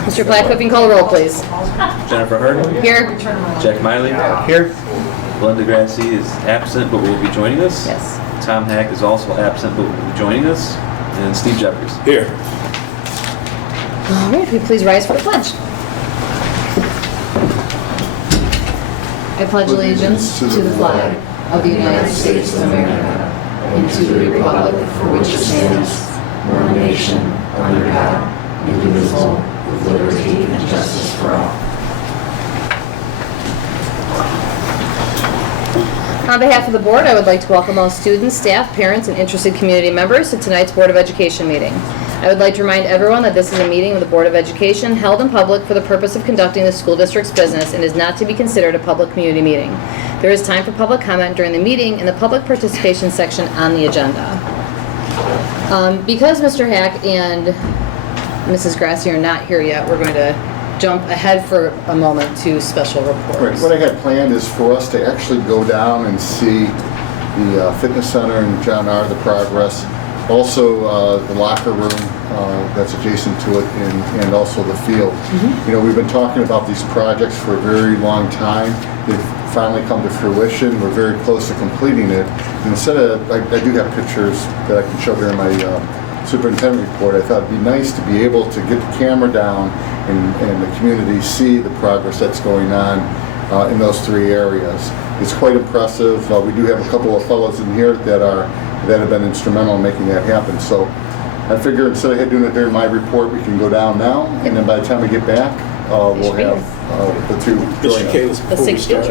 Mr. Blackcliff, you can call the roll, please. Jennifer Harding. Here. Jack Miley. Here. Belinda Grassi is absent but will be joining us. Yes. Tom Hack is also absent but will be joining us. And Steve Jeffries. Here. All right, will you please rise for the pledge? I pledge allegiance to the flag of the United States of America and to the republic for which it stands, one nation, under God, indivisible, with liberty and justice for all. On behalf of the board, I would like to welcome all students, staff, parents, and interested community members to tonight's Board of Education meeting. I would like to remind everyone that this is a meeting of the Board of Education held in public for the purpose of conducting the school district's business and is not to be considered a public community meeting. There is time for public comment during the meeting in the public participation section on the agenda. Because Mr. Hack and Mrs. Grassi are not here yet, we're going to jump ahead for a moment to special reports. Right. What I had planned is for us to actually go down and see the fitness center and John R. the progress, also the locker room that's adjacent to it, and also the field. Mm-hmm. You know, we've been talking about these projects for a very long time. They've finally come to fruition. We're very close to completing it. And instead of, I do have pictures that I can show during my superintendent report. I thought it'd be nice to be able to get the camera down and the community see the progress that's going on in those three areas. It's quite impressive. We do have a couple of fellows in here that have been instrumental in making that happen. So I figured instead of doing it during my report, we can go down now, and then by the time we get back, we'll have the two. Mr. Kalis, before we start,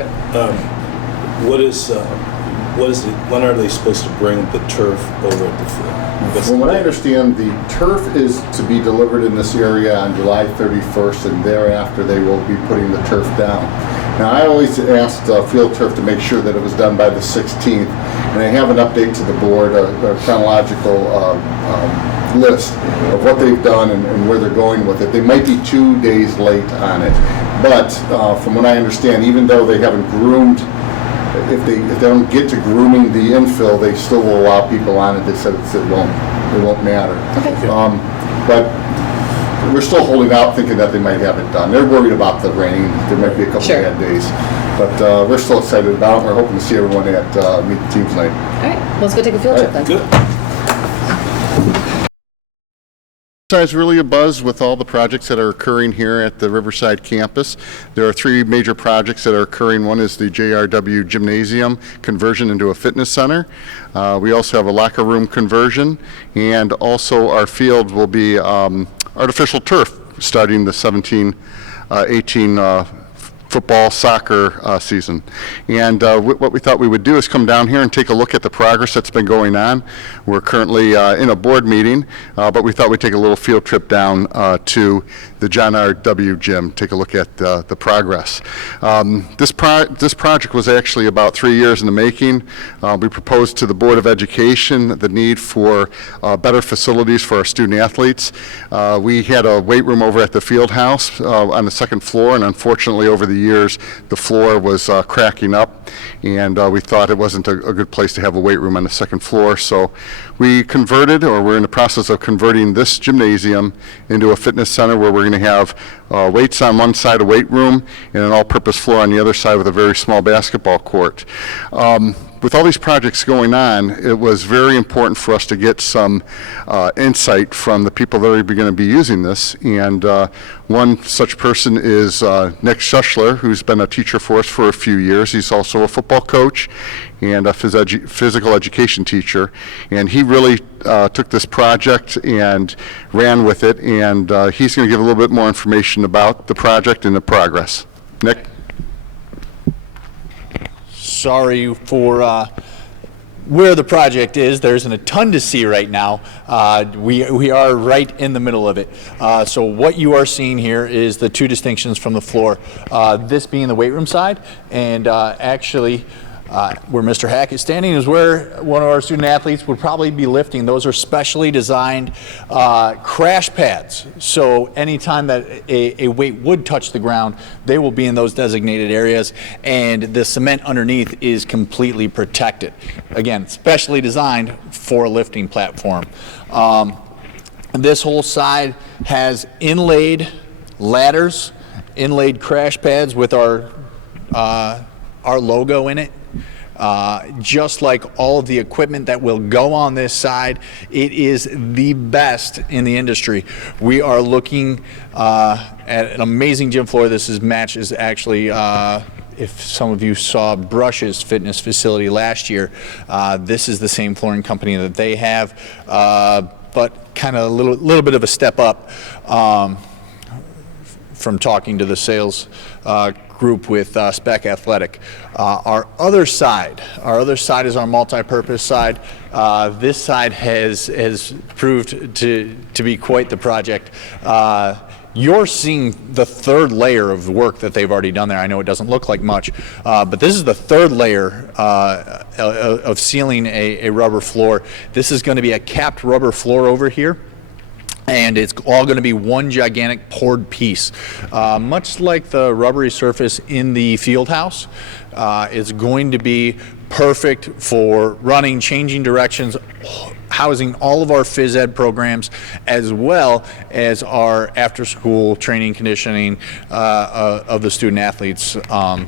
when are they supposed to bring the turf over at the field? From what I understand, the turf is to be delivered in this area on July 31st, and thereafter they will be putting the turf down. Now, I always asked Field Turf to make sure that it was done by the 16th, and I have an update to the board, a chronological list of what they've done and where they're going with it. They might be 2 days late on it, but from what I understand, even though they haven't groomed, if they don't get to grooming the infill, they still will allow people on it. They said it won't matter. Okay. But we're still holding out, thinking that they might have it done. They're worried about the rain. There might be a couple of bad days, but we're still excited about it. We're hoping to see everyone at Meet the Team tonight. All right, well, let's go take a field trip then. Good. There's really a buzz with all the projects that are occurring here at the Riverside campus. There are three major projects that are occurring. One is the JRW Gymnasium conversion into a fitness center. We also have a locker room conversion, and also our field will be artificial turf starting the 17-18 football, soccer season. And what we thought we would do is come down here and take a look at the progress that's been going on. We're currently in a board meeting, but we thought we'd take a little field trip down to the John R. W. Gym, take a look at the progress. This project was actually about 3 years in the making. We proposed to the Board of Education the need for better facilities for our student athletes. We had a weight room over at the field house on the second floor, and unfortunately over the years the floor was cracking up, and we thought it wasn't a good place to have a weight room on the second floor. So we converted, or we're in the process of converting this gymnasium into a fitness center where we're going to have weights on one side, a weight room, and an all-purpose floor on the other side with a very small basketball court. With all these projects going on, it was very important for us to get some insight from the people that are going to be using this. And one such person is Nick Schuschler, who's been a teacher for us for a few years. He's also a football coach and a physical education teacher. And he really took this project and ran with it. And he's going to give a little bit more information about the project and the progress. Nick? Sorry for where the project is. There isn't a ton to see right now. We are right in the middle of it. So what you are seeing here is the two distinctions from the floor. This being the weight room side, and actually where Mr. Hack is standing is where one of our student athletes would probably be lifting. Those are specially designed crash pads. So anytime that a weight would touch the ground, they will be in those designated areas, and the cement underneath is completely protected. Again, specially designed for a lifting platform. This whole side has inlaid ladders, inlaid crash pads with our logo in it. Just like all of the equipment that will go on this side, it is the best in the industry. We are looking at an amazing gym floor. This matches actually, if some of you saw Brush's fitness facility last year, this is the same flooring company that they have, but kind of a little bit of a step up from talking to the sales group with Spec Athletic. Our other side is our multi-purpose side. This side has proved to be quite the project. You're seeing the third layer of work that they've already done there. I know it doesn't look like much, but this is the third layer of sealing a rubber floor. This is going to be a capped rubber floor over here. And it's all going to be one gigantic poured piece. Much like the rubbery surface in the field house, it's going to be perfect for running, changing directions, housing all of our phys ed programs, as well as our after-school training, conditioning of the student athletes.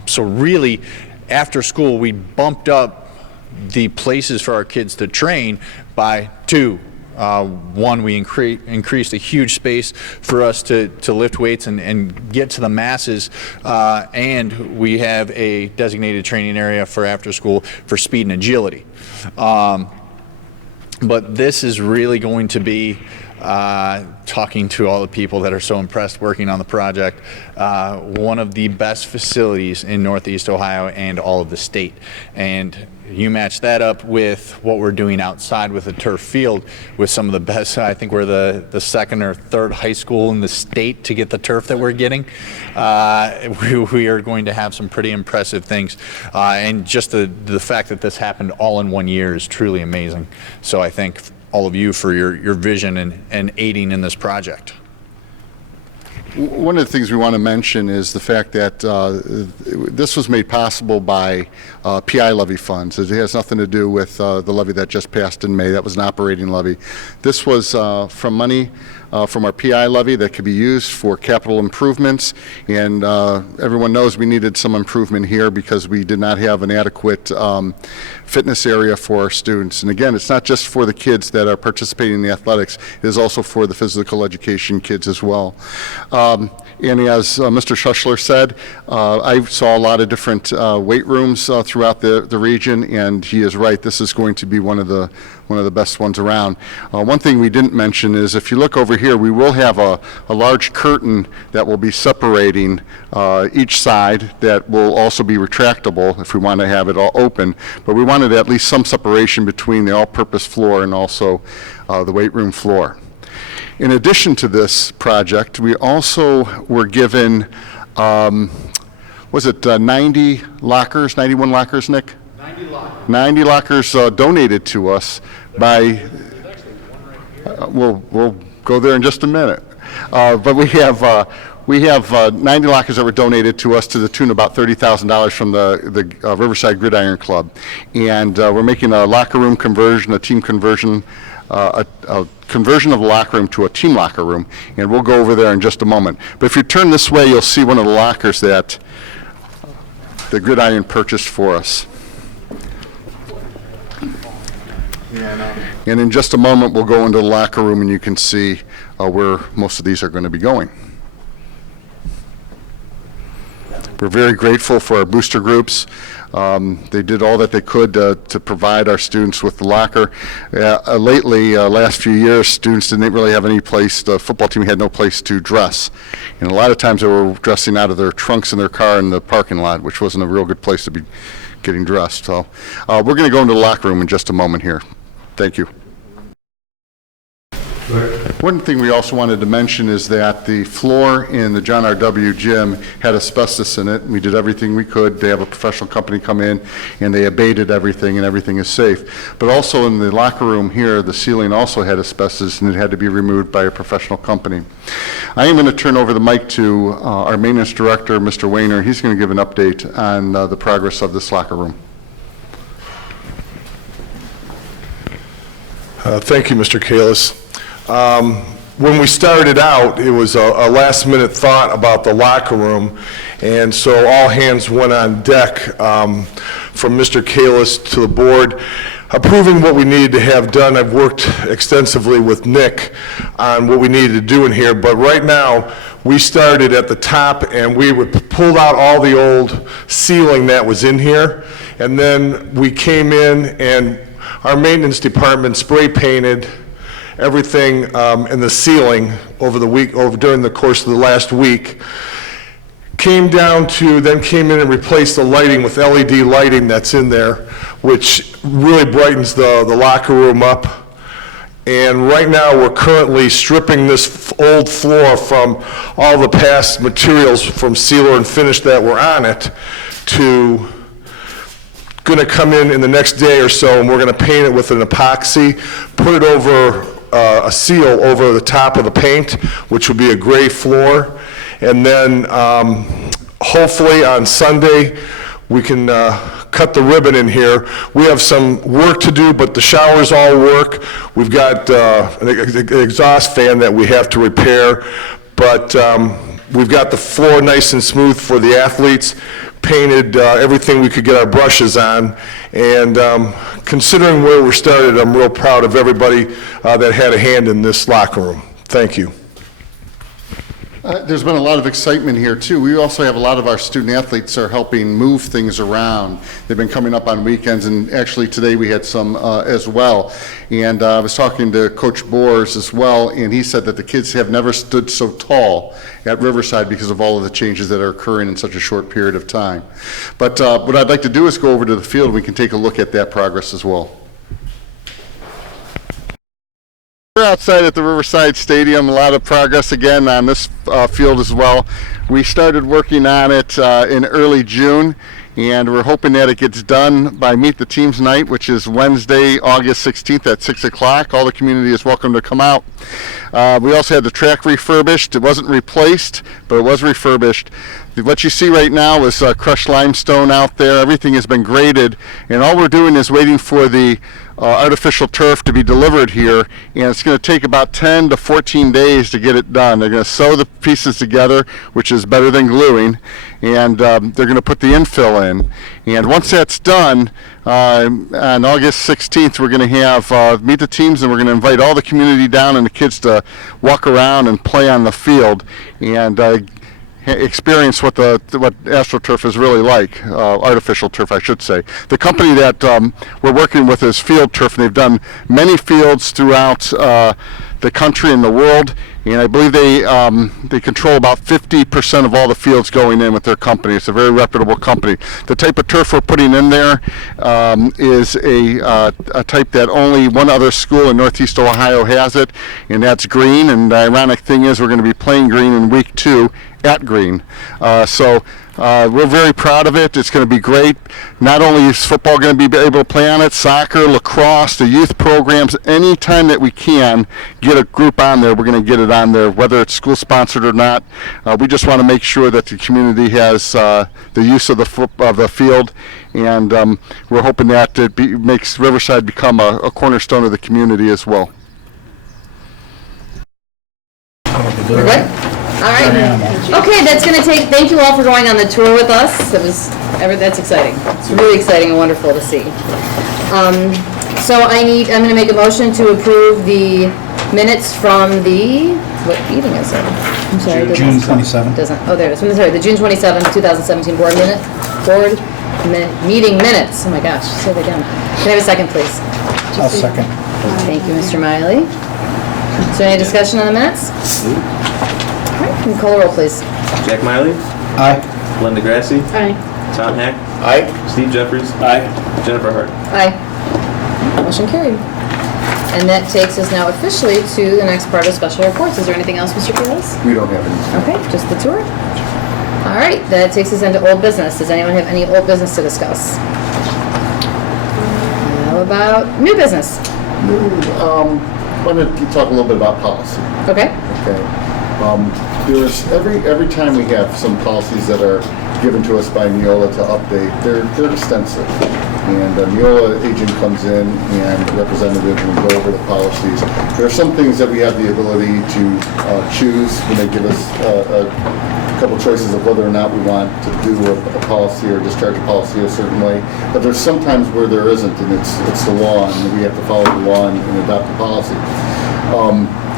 So really, after school, we bumped up the places for our kids to train by 2. One, we increased a huge space for us to lift weights and get to the masses, and we have a designated training area for after school for speed and agility. But this is really going to be, talking to all the people that are so impressed working on the project, one of the best facilities in Northeast Ohio and all of the state. And you match that up with what we're doing outside with the turf field with some of the best. I think we're the second or third high school in the state to get the turf that we're getting. We are going to have some pretty impressive things. And just the fact that this happened all in 1 year is truly amazing. So I thank all of you for your vision and aiding in this project. One of the things we want to mention is the fact that this was made possible by PI levy funds. It has nothing to do with the levy that just passed in May. That was an operating levy. This was from money from our PI levy that could be used for capital improvements, and everyone knows we needed some improvement here because we did not have an adequate fitness area for our students. And again, it's not just for the kids that are participating in the athletics, it is also for the physical education kids as well. And as Mr. Schuschler said, I saw a lot of different weight rooms throughout the region, and he is right. This is going to be one of the best ones around. One thing we didn't mention is if you look over here, we will have a large curtain that will be separating each side that will also be retractable if we want to have it all open. But we wanted at least some separation between the all-purpose floor and also the weight room floor. In addition to this project, we also were given, 90 lockers, 91 lockers, Nick? 90 lockers. 90 lockers donated to us by, we'll go there in just a minute. But we have 90 lockers that were donated to us to the tune of about $30,000 from the Riverside Gridiron Club. And we're making a locker room conversion, a team conversion, a conversion of a locker room to a team locker room, and we'll go over there in just a moment. But if you turn this way, you'll see one of the lockers that the Gridiron purchased for us. And in just a moment, we'll go into the locker room and you can see where most of these are going to be going. We're very grateful for our booster groups. They did all that they could to provide our students with the locker. Lately, last few years, students didn't really have any place, the football team had no place to dress. And a lot of times they were dressing out of their trunks in their car in the parking lot, which wasn't a real good place to be getting dressed. So we're going to go into the locker room in just a moment here. Thank you. One thing we also wanted to mention is that the floor in the John R.W. gym had asbestos in it. We did everything we could. They have a professional company come in and they abated everything, and everything is safe. But also in the locker room here, the ceiling also had asbestos and it had to be removed by a professional company. I am going to turn over the mic to our maintenance director, Mr. Wayner. He's going to give an update on the progress of this locker room. Thank you, Mr. Kalis. when we started out, it was a last-minute thought about the locker room, and so all hands went on deck from Mr. Kalis to the board, approving what we needed to have done. I've worked extensively with Nick on what we needed to do in here, but right now, we started at the top, and we pulled out all the old ceiling that was in here, and then we came in, and our maintenance department spray painted everything in the ceiling during the course of the last week. Came in and replaced the lighting with LED lighting that's in there, which really brightens the locker room up. And right now, we're currently stripping this old floor from all the past materials from sealer and finish that were on it to going to come in the next day or so, and we're going to paint it with an epoxy, put it over a seal over the top of the paint, which will be a gray floor. And then hopefully on Sunday, we can cut the ribbon in here. We have some work to do, but the showers all work. We've got an exhaust fan that we have to repair, but we've got the floor nice and smooth for the athletes, painted everything we could get our brushes on, and considering where we're started, I'm real proud of everybody that had a hand in this locker room. Thank you. There's been a lot of excitement here, too. We also have a lot of our student athletes are helping move things around. They've been coming up on weekends, and actually today we had some as well. And I was talking to Coach Boers as well, and he said that the kids have never stood so tall at Riverside because of all of the changes that are occurring in such a short period of time. But what I'd like to do is go over to the field, and we can take a look at that progress as well. We're outside at the Riverside Stadium. A lot of progress again on this field as well. We started working on it in early June, and we're hoping that it gets done by Meet the Teams night, which is Wednesday, August 16th at 6 o'clock. All the community is welcome to come out. We also had the track refurbished. It wasn't replaced, but it was refurbished. What you see right now is crushed limestone out there. Everything has been graded, and all we're doing is waiting for the artificial turf to be delivered here, and it's going to take about 10 to 14 days to get it done. They're going to sew the pieces together, which is better than gluing, and they're going to put the infill in. And once that's done, on August 16th, we're going to have Meet the Teams, and we're going to invite all the community down and the kids to walk around and play on the field and experience what AstroTurf is really like, artificial turf, I should say. The company that we're working with is Field Turf, and they've done many fields throughout the country and the world, and I believe they control about 50% of all the fields going in with their company. It's a very reputable company. The type of turf we're putting in there is a type that only one other school in Northeast Ohio has it, and that's green. And the ironic thing is we're going to be playing green in week 2 at green. So we're very proud of it. It's going to be great. Not only is football going to be able to play on it, soccer, lacrosse, the youth programs, any time that we can get a group on there, we're going to get it on there, whether it's school sponsored or not. We just want to make sure that the community has the use of the field, and we're hoping that it makes Riverside become a cornerstone of the community as well. We're good? All right. Okay, that's going to thank you all for going on the tour with us. That's exciting. It's really exciting and wonderful to see. So I'm going to make a motion to approve the minutes from what meeting is it? I'm sorry. June 27th. Oh, there it is. I'm sorry, the June 27th, 2017 board meeting minutes. Oh my gosh, say it again. Can I have a second, please? I'll second. Thank you, Mr. Miley. Is there any discussion on the minutes? All right, can you call the roll, please? Jack Miley, Aye. Linda Grassi, Aye. Tom Hack, Aye. Steve Jeffries, Aye. Jennifer Hart. Aye. Motion carried. And that takes us now officially to the next part of special reports. Is there anything else, Mr. Perez? We don't have any. Okay, just the tour. All right, that takes us into old business. Does anyone have any old business to discuss? How about new business? I want to talk a little bit about policy. Okay. Okay. There's every time we have some policies that are given to us by Neola to update, they're extensive. And Neola agent comes in and representative will go over the policies. There are some things that we have the ability to choose when they give us a couple choices of whether or not we want to do a policy or discharge a policy a certain way. But there's sometimes where there isn't, and it's the law, and we have to follow the law and adopt the policy.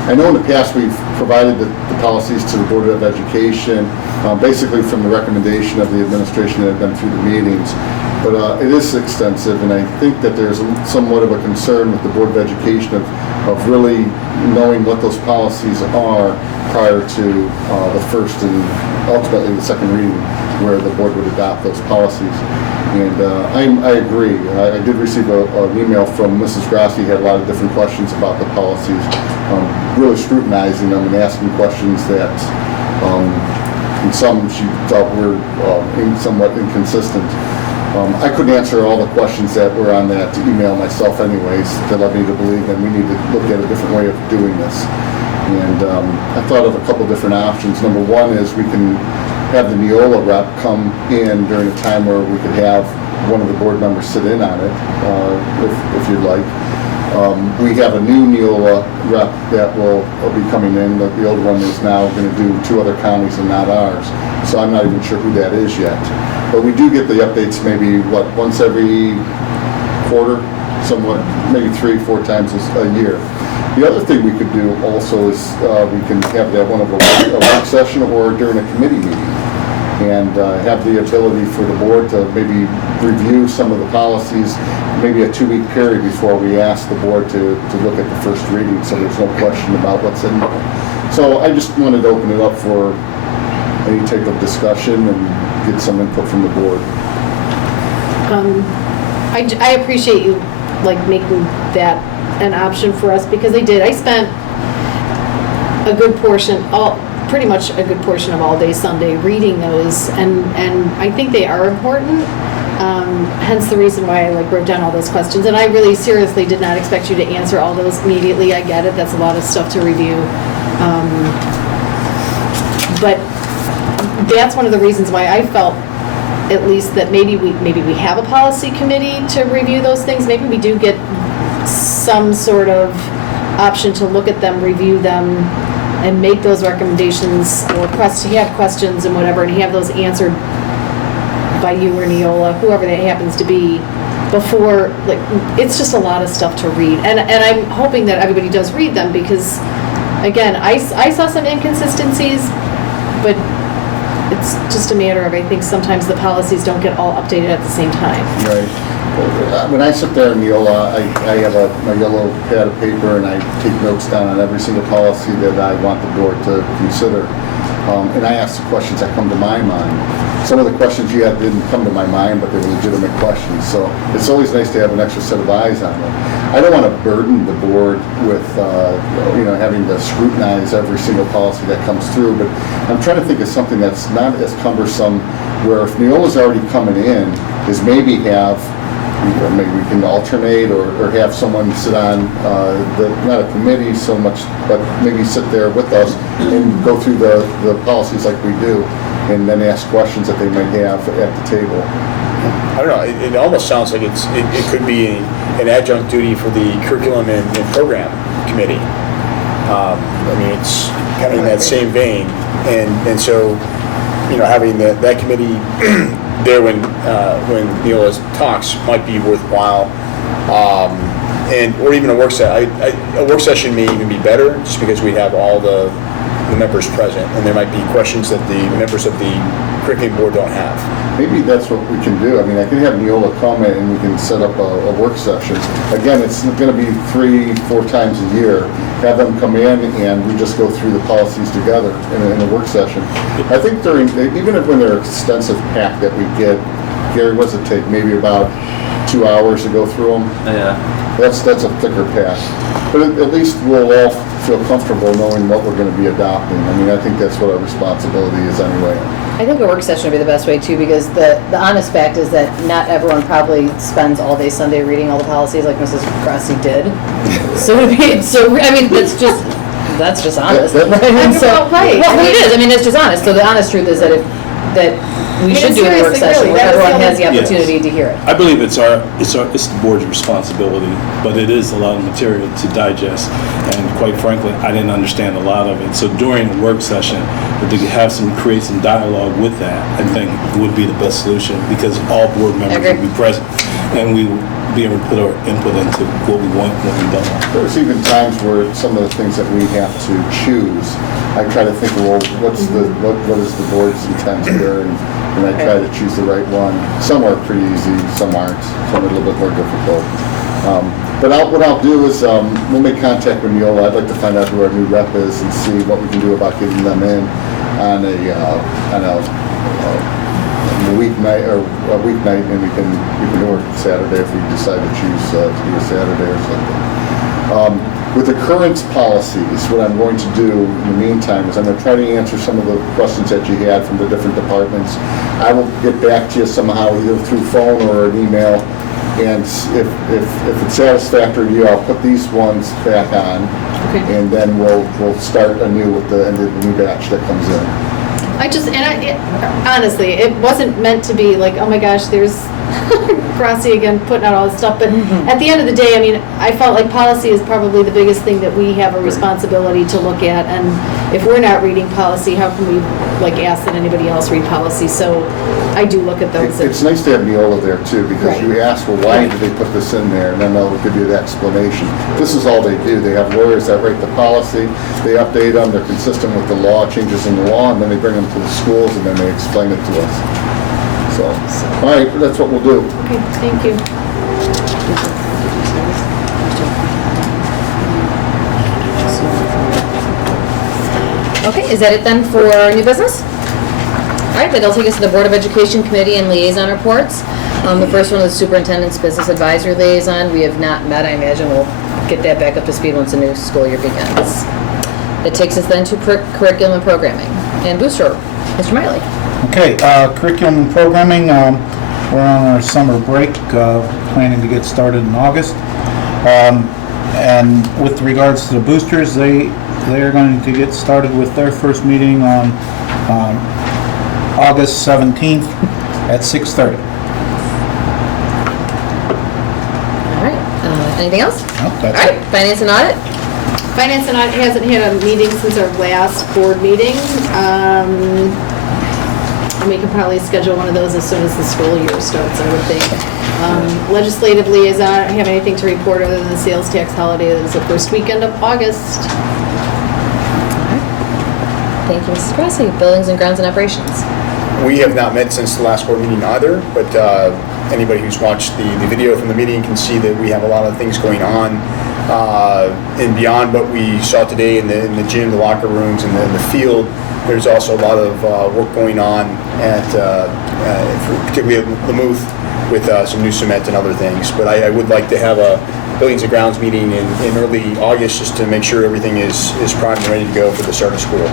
I know in the past we've provided the policies to the Board of Education, basically from the recommendation of the administration that had been through the meetings. But it is extensive, and I think that there's somewhat of a concern with the Board of Education of really knowing what those policies are prior to the first and ultimately the second reading, where the board would adopt those policies. And I agree. I did receive an email from Mrs. Grassi, had a lot of different questions about the policies, really scrutinizing them and asking questions that in some she felt were somewhat inconsistent. I couldn't answer all the questions that were on that email myself anyways, that led me to believe that we need to look at a different way of doing this. And I thought of a couple different options. Number one is we can have the Neola rep come in during a time where we could have one of the board members sit in on it, if you'd like. We have a new Neola rep that will be coming in. The old one is now going to do 2 other counties and not ours. So I'm not even sure who that is yet. But we do get the updates maybe, once every quarter, somewhat, maybe 3-4 times a year. The other thing we could do also is we can have that one of a work session or during a committee meeting, and have the ability for the board to maybe review some of the policies, maybe a 2-week period before we ask the board to look at the first reading, so there's no question about what's in there. So I just wanted to open it up for any type of discussion and get some input from the board. I appreciate you making that an option for us, because I spent a good portion, pretty much a good portion of all day Sunday reading those, and I think they are important. Hence the reason why I wrote down all those questions. And I really seriously did not expect you to answer all those immediately. I get it. That's a lot of stuff to review. But that's one of the reasons why I felt at least that maybe we have a policy committee to review those things. Maybe we do get some sort of option to look at them, review them, and make those recommendations, or have questions and whatever, and have those answered by you or Neola, whoever that happens to be, before, it's just a lot of stuff to read. And I'm hoping that everybody does read them, because, again, I saw some inconsistencies, but it's just a matter of, I think sometimes the policies don't get all updated at the same time. Right. When I sit there in Neola, I have my yellow pad of paper, and I take notes down on every single policy that I want the board to consider. And I ask the questions that come to my mind. Some of the questions you had didn't come to my mind, but they were legitimate questions. So it's always nice to have an extra set of eyes on them. I don't want to burden the board with having to scrutinize every single policy that comes through, but I'm trying to think of something that's not as cumbersome, where if Neola's already coming in, is maybe maybe we can alternate or have someone sit on, not a committee so much, but maybe sit there with us and go through the policies like we do, and then ask questions that they might have at the table. I don't know, it almost sounds like it could be an adjunct duty for the curriculum and program committee. It's kind of in that same vein, and so, having that committee there when Neola talks might be worthwhile, or even a work session. A work session may even be better, just because we have all the members present, and there might be questions that the members of the curriculum board don't have. Maybe that's what we can do. I can have Neola come in and we can set up a work session. Again, it's going to be 3-4 times a year. Have them come in and we just go through the policies together in a work session. I think even when they're extensive pack that we get, Gary, what's it take? Maybe about 2 hours to go through them? Yeah. That's a thicker pack. But at least we'll all feel comfortable knowing what we're going to be adopting. I think that's what our responsibility is anyway. I think a work session would be the best way too, because the honest fact is that not everyone probably spends all day Sunday reading all the policies like Mrs. Grassi did. That's just honest. Right? Well, it is. It's just honest. So the honest truth is that we mean, should do a work seriously, session really, where that was the everyone has the only- opportunity to hear it. I believe it's the board's responsibility, but it is a lot of material to digest. And quite frankly, I didn't understand a lot of it. So during a work session, if they could create some dialogue with that, I think would be the best solution, because all board members Agree. will be present, and we will be able to put our input into what we want, what we don't want. There's even times where some of the things that we have to choose, I try to think, well, what is the board's intent here, and I try to choose the right one. Some are pretty easy, some aren't, some are a little bit more difficult. But what I'll do is we'll make contact with Neola. I'd like to find out who our new rep is and see what we can do about getting them in on a weeknight, and we can do it Saturday if we decide to choose to do a Saturday or something. With the current policies, what I'm going to do in the meantime is I'm going to try to answer some of the questions that you had from the different departments. I will get back to you somehow, either through phone or an email, and if it's satisfactory to you, I'll put these ones back on, and then we'll start anew with the new batch that comes in. Honestly, it wasn't meant to be like, oh my gosh, there's Grassi again putting out all this stuff. But at the end of the day, I mean, I felt like policy is probably the biggest thing that we have a responsibility to look at. And if we're not reading policy, how can we ask that anybody else read policy? So I do look at those. It's nice to have Neola there too, because Right. you ask, well, why did they put this in there? And then they'll give you the explanation. This is all they do. They have lawyers that write the policy, they update them, they're consistent with the law, changes in the law, and then they bring them to the schools and then they explain it to us. So, all right, that's what we'll do. Okay, thank you. Okay, is that it then for new business? All right, that'll take us to the Board of Education Committee and Liaison Reports. The first one is the Superintendent's Business Advisory Liaison. We have not met. I imagine we'll get that back up to speed once the new school year begins. That takes us then to curriculum and programming. And Booster, Mr. Miley. Okay, curriculum and programming, we're on our summer break, planning to get started in August. And with regards to the boosters, they are going to get started with their first meeting on August 17th at 6:30. All right, anything else? No, All that's right, it. Finance and Audit. Finance and Audit hasn't had a meeting since our last board meeting. And we can probably schedule one of those as soon as the school year starts, I would think. Legislative liaison, I don't have anything to report other than the sales tax holiday that is the first weekend of August. Thank you, Mrs. Grassi. Buildings and Grounds and Operations. We have not met since the last board meeting either, but anybody who's watched the video from the meeting can see that we have a lot of things going on. And beyond what we saw today in the gym, the locker rooms, and the field, there's also a lot of work going on particularly at Lamouth with some new cement and other things. But I would like to have a Buildings and Grounds meeting in early August just to make sure everything is primed and ready to go for the start of school.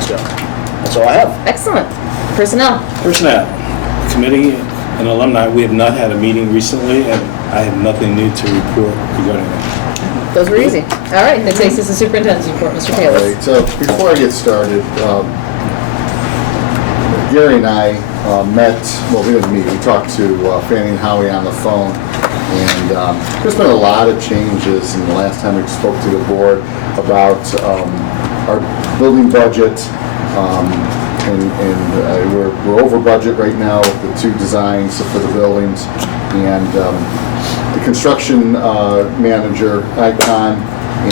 So that's all I have. Excellent. Personnel. Personnel Committee and alumni, we have not had a meeting recently, and I have nothing new to report regarding that. Those were easy. All right, that takes us to Superintendent's Report, Mr. All Taylor. right, so before I get started, Gary and I met, well, we didn't meet, we talked to Fannie and Howie on the phone, and there's been a lot of changes in the last time we spoke to the board about our building budget, and we're over budget right now with the two designs for the buildings, and the construction manager, Icon,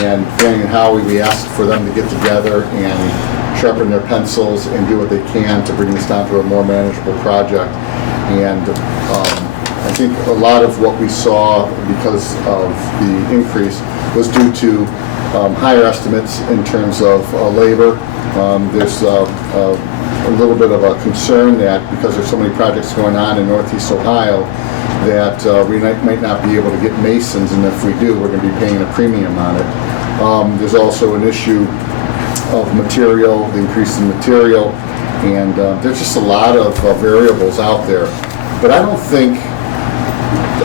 and Fannie and Howie, we asked for them to get together and sharpen their pencils and do what they can to bring this down to a more manageable project. And I think a lot of what we saw because of the increase was due to higher estimates in terms of labor. There's a little bit of a concern that because there's so many projects going on in Northeast Ohio, that we might not be able to get masons, and if we do, we're going to be paying a premium on it. There's also an issue of material, the increase in material, and there's just a lot of variables out there. But I don't think,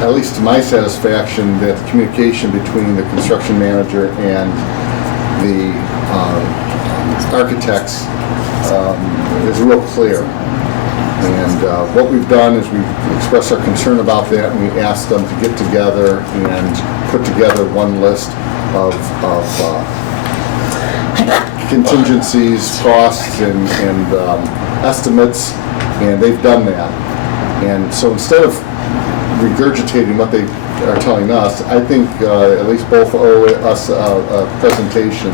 at least to my satisfaction, that the communication between the construction manager and the architects is real clear. And what we've done is we've expressed our concern about that, and we asked them to get together and put together one list of contingencies, costs, and estimates, and they've done that. And so instead of regurgitating what they are telling us, I think at least both owe us a presentation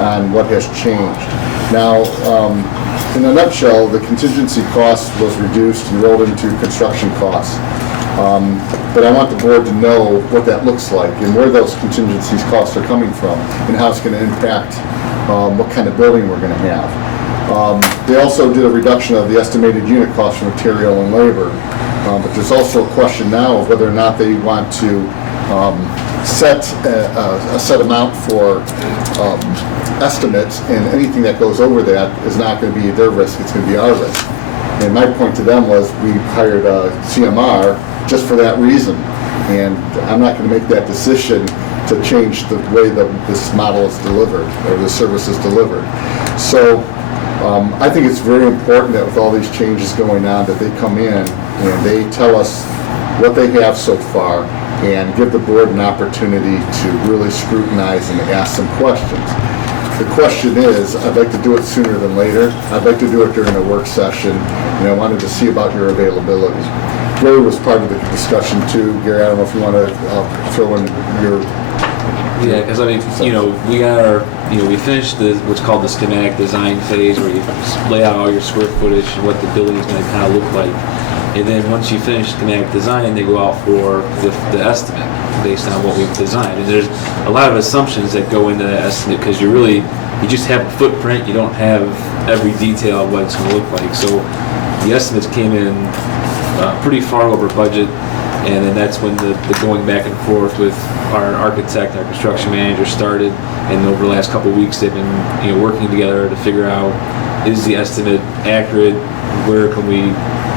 on what has changed. Now, in a nutshell, the contingency cost was reduced and rolled into construction costs. But I want the board to know what that looks like and where those contingency costs are coming from and how it's going to impact what kind of building we're going to have. They also did a reduction of the estimated unit cost for material and labor. But there's also a question now of whether or not they want to set a set amount for estimates, and anything that goes over that is not going to be their risk, it's going to be our risk. And my point to them was we hired a CMR just for that reason. And I'm not going to make that decision to change the way that this model is delivered or the service is delivered. So I think it's very important that with all these changes going on that they come in and they tell us what they have so far and give the board an opportunity to really scrutinize and ask some questions. The question is, I'd like to do it sooner than later. I'd like to do it during a work session, and I wanted to see about your availability. Gary was part of the discussion too. Gary, I don't know if you want to throw in your... Yeah, because I mean, we got our, we finished what's called the schematic design phase, where you lay out all your square footage and what the building is going to kind of look like. And then once you finish schematic design, they go out for the estimate based on what we've designed. And there's a lot of assumptions that go into that estimate because you just have a footprint, you don't have every detail of what it's going to look like. So the estimates came in pretty far over budget, and then that's when the going back and forth with our architect, our construction manager started, and over the last couple of weeks they've been working together to figure out, is the estimate accurate, where can we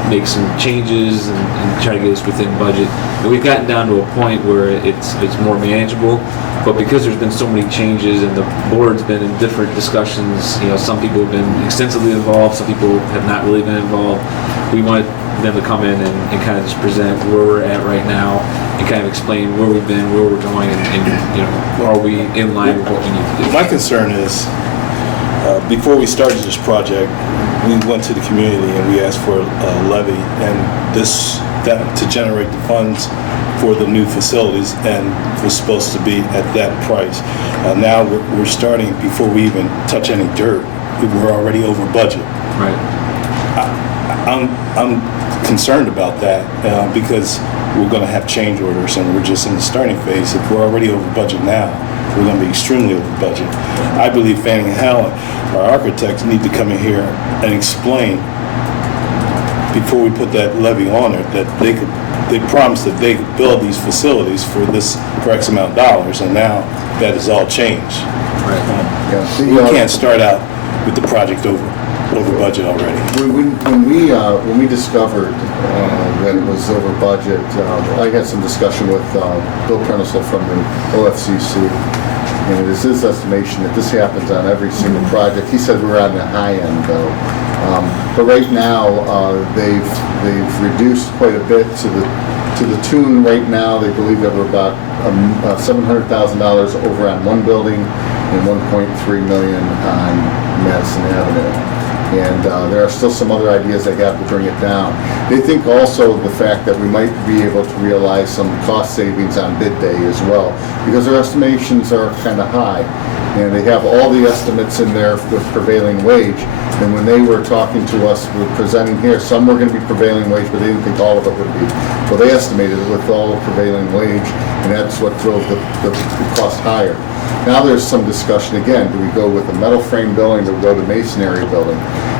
make some changes and try to get us within budget. And we've gotten down to a point where it's more manageable, but because there's been so many changes and the board's been in different discussions, some people have been extensively involved, some people have not really been involved, we want them to come in and kind of just present where we're at right now and kind of explain where we've been, where we're going, and are we in line with what we need to do. My concern is, before we started this project, we went to the community and we asked for a levy and that to generate the funds for the new facilities, and was supposed to be at that price. Now we're starting, before we even touch any dirt, we're already over budget. Right. I'm concerned about that because we're going to have change orders and we're just in the starting phase. If we're already over budget now, we're going to be extremely over budget. I believe Fanning and Hallen, our architects, need to come in here and explain before we put that levy on it that they promised that they could build these facilities for X amount of dollars, and now that has all changed. Right. We can't start out with the project over budget already. When we discovered that it was over budget, I had some discussion with Bill Prentice from the OFCC, and it is his estimation that this happens on every single project. He said we're on the high end though, but right now they've reduced quite a bit to the tune. Right now they believe that we're about $700,000 over on one building and $1.3 million on Madison Avenue. And there are still some other ideas they have to bring it down. They think also the fact that we might be able to realize some cost savings on bid day as well, because their estimations are kind of high. And they have all the estimates in there with prevailing wage. And when they were talking to us, we're presenting here, some were going to be prevailing wage, but they didn't think all of it would be. So they estimated it with all the prevailing wage, and that's what drove the cost higher. Now there's some discussion again, do we go with a metal frame building, do we go to masonry building?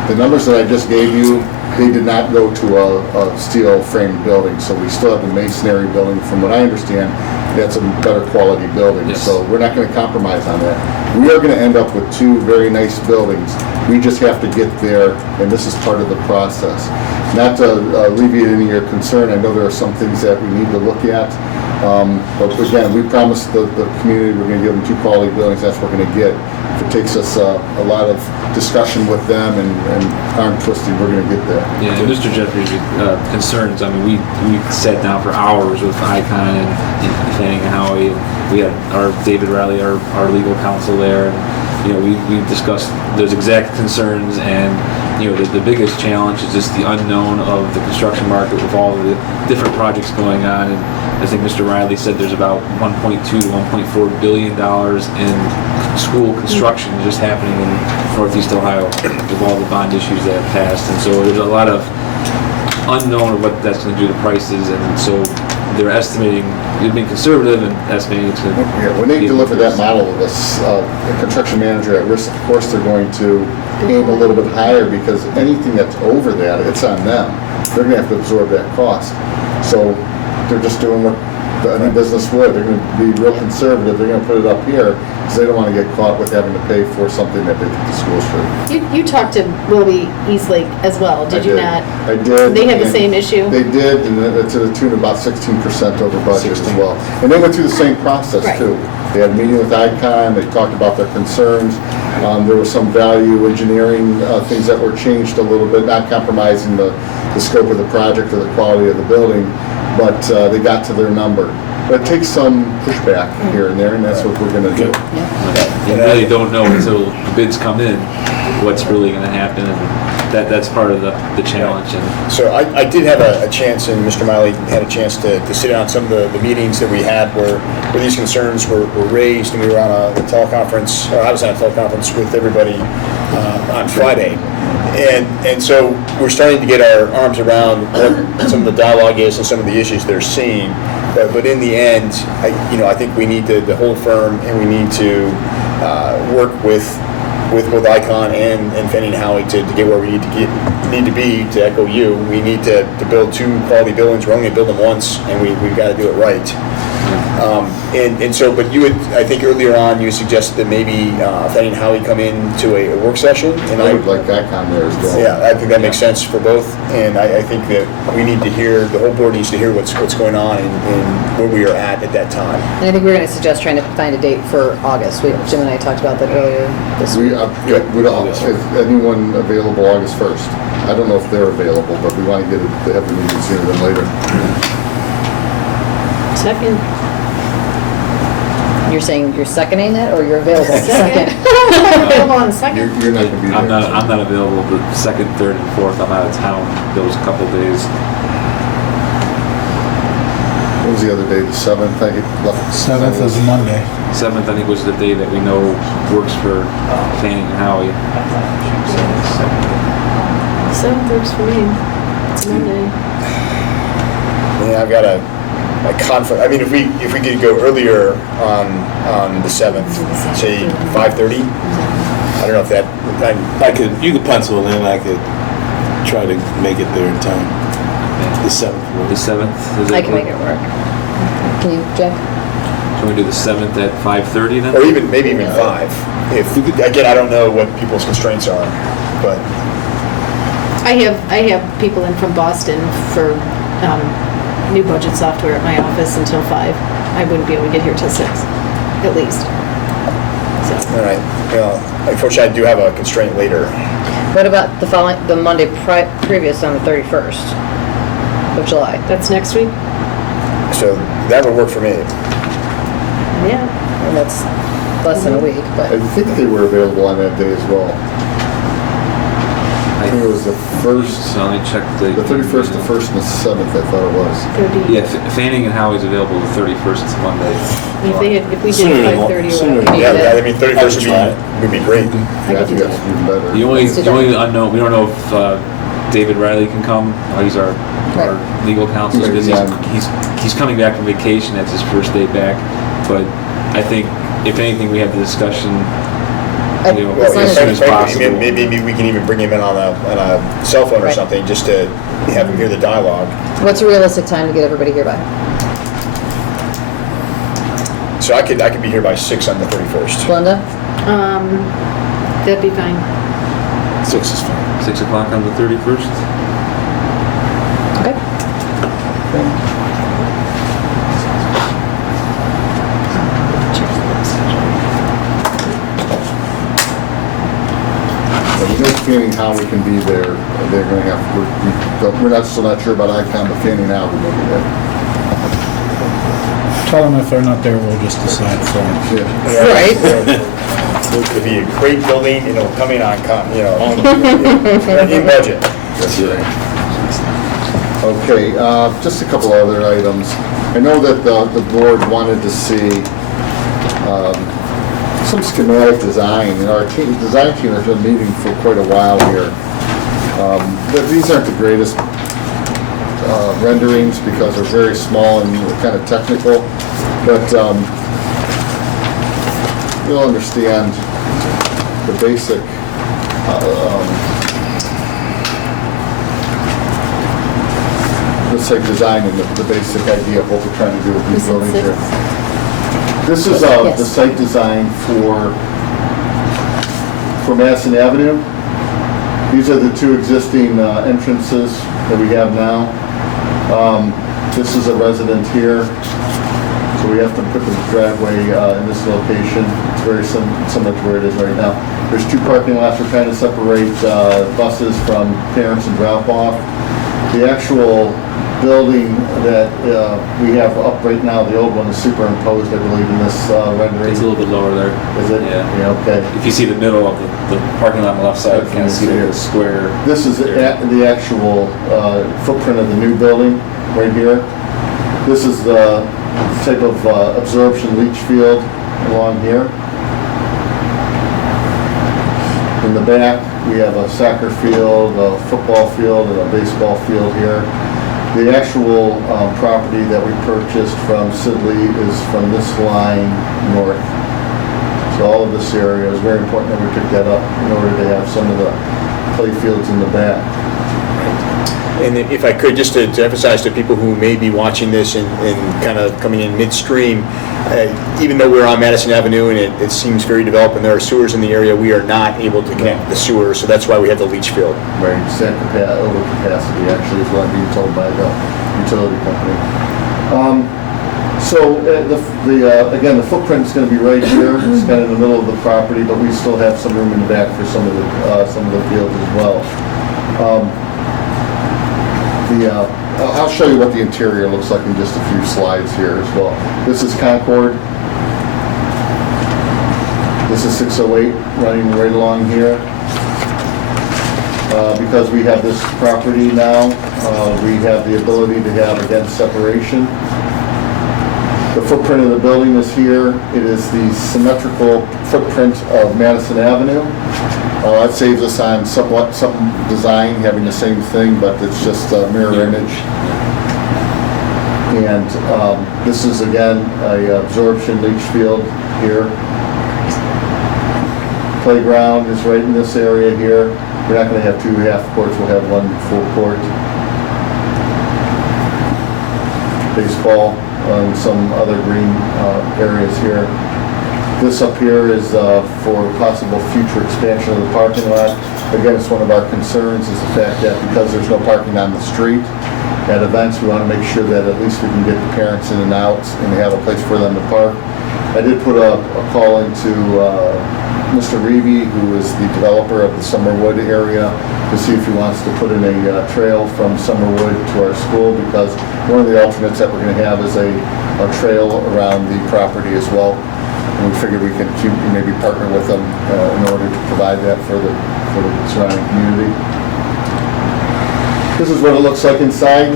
The numbers that I just gave you, they did not go to a steel frame building, so we still have the masonry building. From what I understand, that's a better quality building, Yes. So we're not going to compromise on that. We are going to end up with two very nice buildings. We just have to get there, and this is part of the process. Not to alleviate any of your concern, I know there are some things that we need to look at. But again, we promised the community we're going to give them two quality buildings. That's what we're going to get. if it takes us a lot of discussion with them and arm twisting, we're going to get there. Yeah, and Mr. Jeffrey's concerns, I mean, we sat down for hours with Icon and Fanning and Howie. We had our David Riley, our legal counsel there, and, you know, we discussed those exact concerns, and, you know, the biggest challenge is just the unknown of the construction market with all of the different projects going on. And I think Mr. Riley said there's about $1.2 to $1.4 billion in school construction just happening in Northeast Ohio with all the bond issues that have passed. And so there's a lot of unknown of what that's going to do to prices. And so they're estimating, they've been conservative and estimating it's going to. Yeah, when they deliver that model of this, a construction manager at risk, of course, they're going to aim a little bit higher, because anything that's over that, it's on them. They're going to have to absorb that cost. So they're just doing what any business would. They're going to be real conservative. They're going to put it up here because they don't want to get caught with having to pay for something that they think the school should. You talked to Willoughby Eastlake as well, did you not? I did. They have the and same issue? They did, and to the tune of about 16% over budget as well. And they went through the same process Right. too. They had a meeting with ICON, they talked about their concerns. There was some value engineering things that were changed a little bit, not compromising the scope of the project or the quality of the building, but they got to their number. But it takes some pushback here and there, and that's what we're going to do. You really don't know until the bids come in what's really going to happen, and that's part of the challenge. And So I did have a chance, and Mr. Miley had a chance to sit down on some of the meetings that we had where these concerns were raised, and we were on a teleconference, or I was on a teleconference with everybody on Friday. And so we're starting to get our arms around what some of the dialogue is and some of the issues they're seeing. But in the end, I think we need to hold firm, and we need to work with both Icon and Fanning and Howie to get where we need to be. To echo you, we need to build 2 quality buildings. We're only going to build them once, and we've got to do it right. And so, but you had, I think earlier on, you suggested that maybe Fanning and Howie come into a work session. And I would like ICON there as well. Yeah, I think that makes sense for both, and I think that we need to hear, the whole board needs to hear what's going on and where we are at that time. And I think we're going to suggest trying to find a date for August. Jim and I talked about that earlier this week. Is anyone available August 1st? I don't know if they're available, but we want to have the meeting sooner than later. Second. You're saying you're seconding that, or you're available on the Second. second? I'm available on the second. You're not going to be there. I'm not available the 2nd, 3rd, and 4th. I'm out of town those couple days. What was the other day? The 7th, I left. 7th is Monday. 7th, I think, was the day that we know works for Fanning and Howie. 7th works for me. It's Monday. Yeah, I've got a conflict. I mean, if we could go earlier on the 7th, say 5:30. I don't know if that. You could pencil it in. I could try to make it there in time. The 7th. The 7th? Is I can make it work. Can you, Jeff? Can we do the 7th at 5:30 then? Or maybe even 5. If again, I don't know what people's constraints are, but I have people in from Boston for new budget software at my office until 5. I wouldn't be able to get here till 6, at least. So. all right. Unfortunately, I do have a constraint later. What about the Monday previous on the 31st of July? That's next week? So that would work for me. Yeah. And that's less than a week, but. I think they were available on that day as well. I think it was the 1st, So let me check the 31st, the 1st, and the 7th, I thought it was. 30. Yeah, Fanning and Howie's available the 31st. It's Monday. If we did Sooner than 5:30 or sooner whatever. than- Yeah, I mean 31st would be great. Yeah, I think that's even better. The only Let's do that. unknown, we don't know if David Riley can come. He's our legal counsel, because he's coming back from vacation. That's his first day back. But I think, if anything, we have the discussion, Well, As long as as- soon as possible. maybe we can even bring him in on a cell phone or Right. something, just to have him hear the dialogue. What's a realistic time to get everybody here by? So I could be here by 6 on the 31st. Glenda? That'd be fine. 6 is fine. 6 o'clock on the 31st. Okay. Fanning How we can be there. They're going to have, we're still not sure about ICON, but Fanning How we will be there. Tell them if they're not there, we'll just decide for them. Yeah. Right. It could be a great building, you know, coming on, in budget. That's right. Okay, just a couple other items. I know that the board wanted to see some schematic design, and our design team has been meeting for quite a while here. But these aren't the greatest renderings because they're very small and kind of technical, but you'll understand the basic let's say design and the basic idea of what we're trying to do with these buildings here. This is the site design for Madison Avenue. These are the two existing entrances that we have now. This is a resident here, so we have to put the driveway in this location. It's very similar to where it is right now. There's two parking lots. We're trying to separate buses from parents and drop off. The actual building that we have up right now, the old one, is superimposed, I believe, in this rendering. It's a little bit lower there. Is it? Yeah. Okay. If you see the middle of the parking lot on the left side, you can see the square. This is the actual footprint of the new building right here. This is the type of absorption leach field along here. In the back, we have a soccer field, a football field, and a baseball field here. The actual property that we purchased from Sidley is from this line north. So all of this area is very important that we pick that up in order to have some of the play fields in the back. And if I could, just to emphasize to people who may be watching this and kind of coming in midstream, even though we're on Madison Avenue and it seems very developed and there are sewers in the area, we are not able to connect the sewer, so that's why we have the leach field. Right, it's that overcapacity actually is what I'm being told by the utility company. So again, the footprint is going to be right here. It's kind of in the middle of the property, but we still have some room in the back for some of the fields as well. I'll show you what the interior looks like in just a few slides here as well. This is Concord. This is 608 running right along here. Because we have this property now, we have the ability to have, again, separation. The footprint of the building is here. It is the symmetrical footprint of Madison Avenue. It saves us on some design, having the same thing, but it's just a mirror image. And this is, again, a absorption leach field here. Playground is right in this area here. We're not going to have two half courts, we'll have one full court. Baseball and some other green areas here. This up here is for possible future expansion of the parking lot. Again, it's one of our concerns is the fact that because there's no parking on the street, at events we want to make sure that at least we can get the parents in and out and have a place for them to park. I did put a call into Mr. Reeve, who is the developer of the Summerwood area, to see if he wants to put in a trail from Summerwood to our school, because one of the alternates that we're going to have is a trail around the property as well. And we figured we could maybe partner with them in order to provide that for the surrounding community. This is what it looks like inside.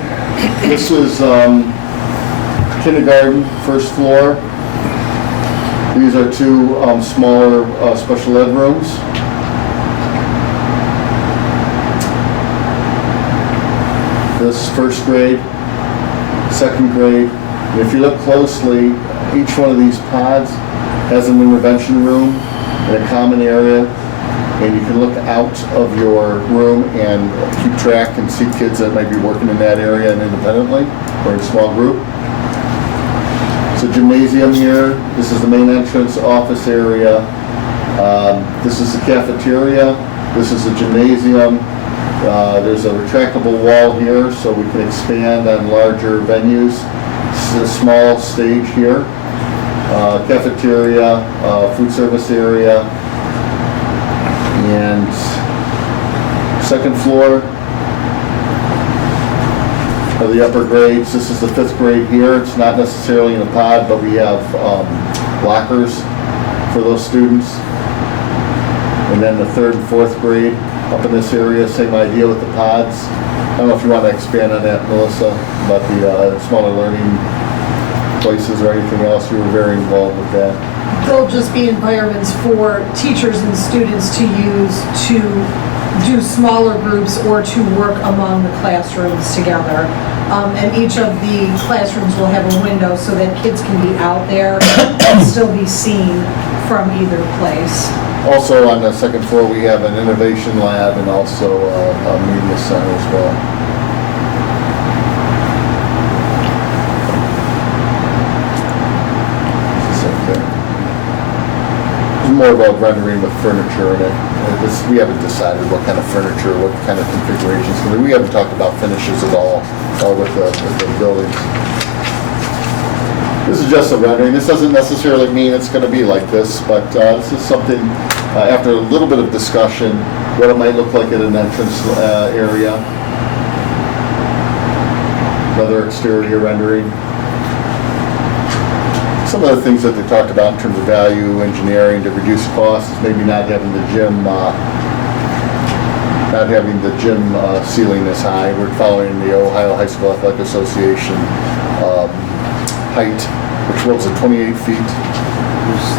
This is kindergarten, first floor. These are two smaller special ed rooms. This first grade, second grade. And if you look closely, each one of these pods has an intervention room and a common area, and you can look out of your room and keep track and see kids that might be working in that area and independently or in a small group. It's a gymnasium here. This is the main entrance office area. This is the cafeteria. This is the gymnasium. There's a retractable wall here so we can expand on larger venues. This is a small stage here. Cafeteria, food service area, and Second floor are the upper grades. This is the 5th grade here. It's not necessarily in a pod, but we have lockers for those students. And then the 3rd and 4th grade up in this area, same idea with the pods. I don't know if you want to expand on that, Melissa, about the smaller learning places or anything else. You were very involved with that. There'll just be environments for teachers and students to use to do smaller groups or to work among the classrooms together. And each of the classrooms will have a window so that kids can be out there and still be seen from either place. Also on the 2nd floor, we have an innovation lab and also a media center as well. It's more about rendering with furniture in it. We haven't decided what kind of furniture, what kind of configurations. We haven't talked about finishes at all with the buildings. This is just a rendering. This doesn't necessarily mean it's going to be like this, but this is something, after a little bit of discussion, what it might look like at an entrance area. Another exterior rendering. Some of the things that they talked about in terms of value engineering to reduce costs is maybe not having the gym ceiling this high. We're following the Ohio High School Athletic Association height, which was at 28 feet.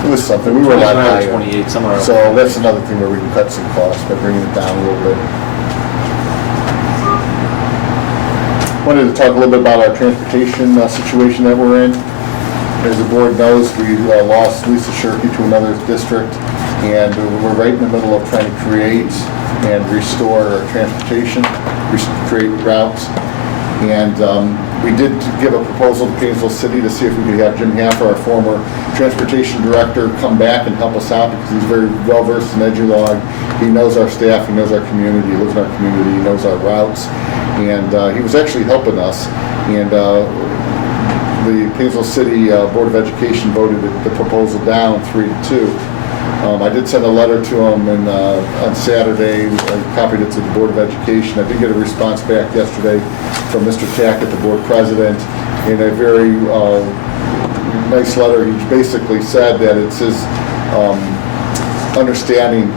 It was something. We were a lot higher. 28, somewhere. So that's another thing where we can cut some costs by bringing it down a little bit. Wanted to talk a little bit about our transportation situation that we're in. As the board knows, we lost Lisa Shirky to another district, and we're right in the middle of trying to create and restore our transportation, create routes. And we did give a proposal to Painesville City to see if we could have Jim Haffer, our former transportation director, come back and help us out because he's very well versed in EduLog. He knows our staff, he knows our community, he lives in our community, he knows our routes, and he was actually helping us. And the Painesville City Board of Education voted the proposal down 3-2. I did send a letter to him on Saturday. I copied it to the Board of Education. I did get a response back yesterday from Mr. Tackett, the board president, in a very nice letter. He basically said that it's his understanding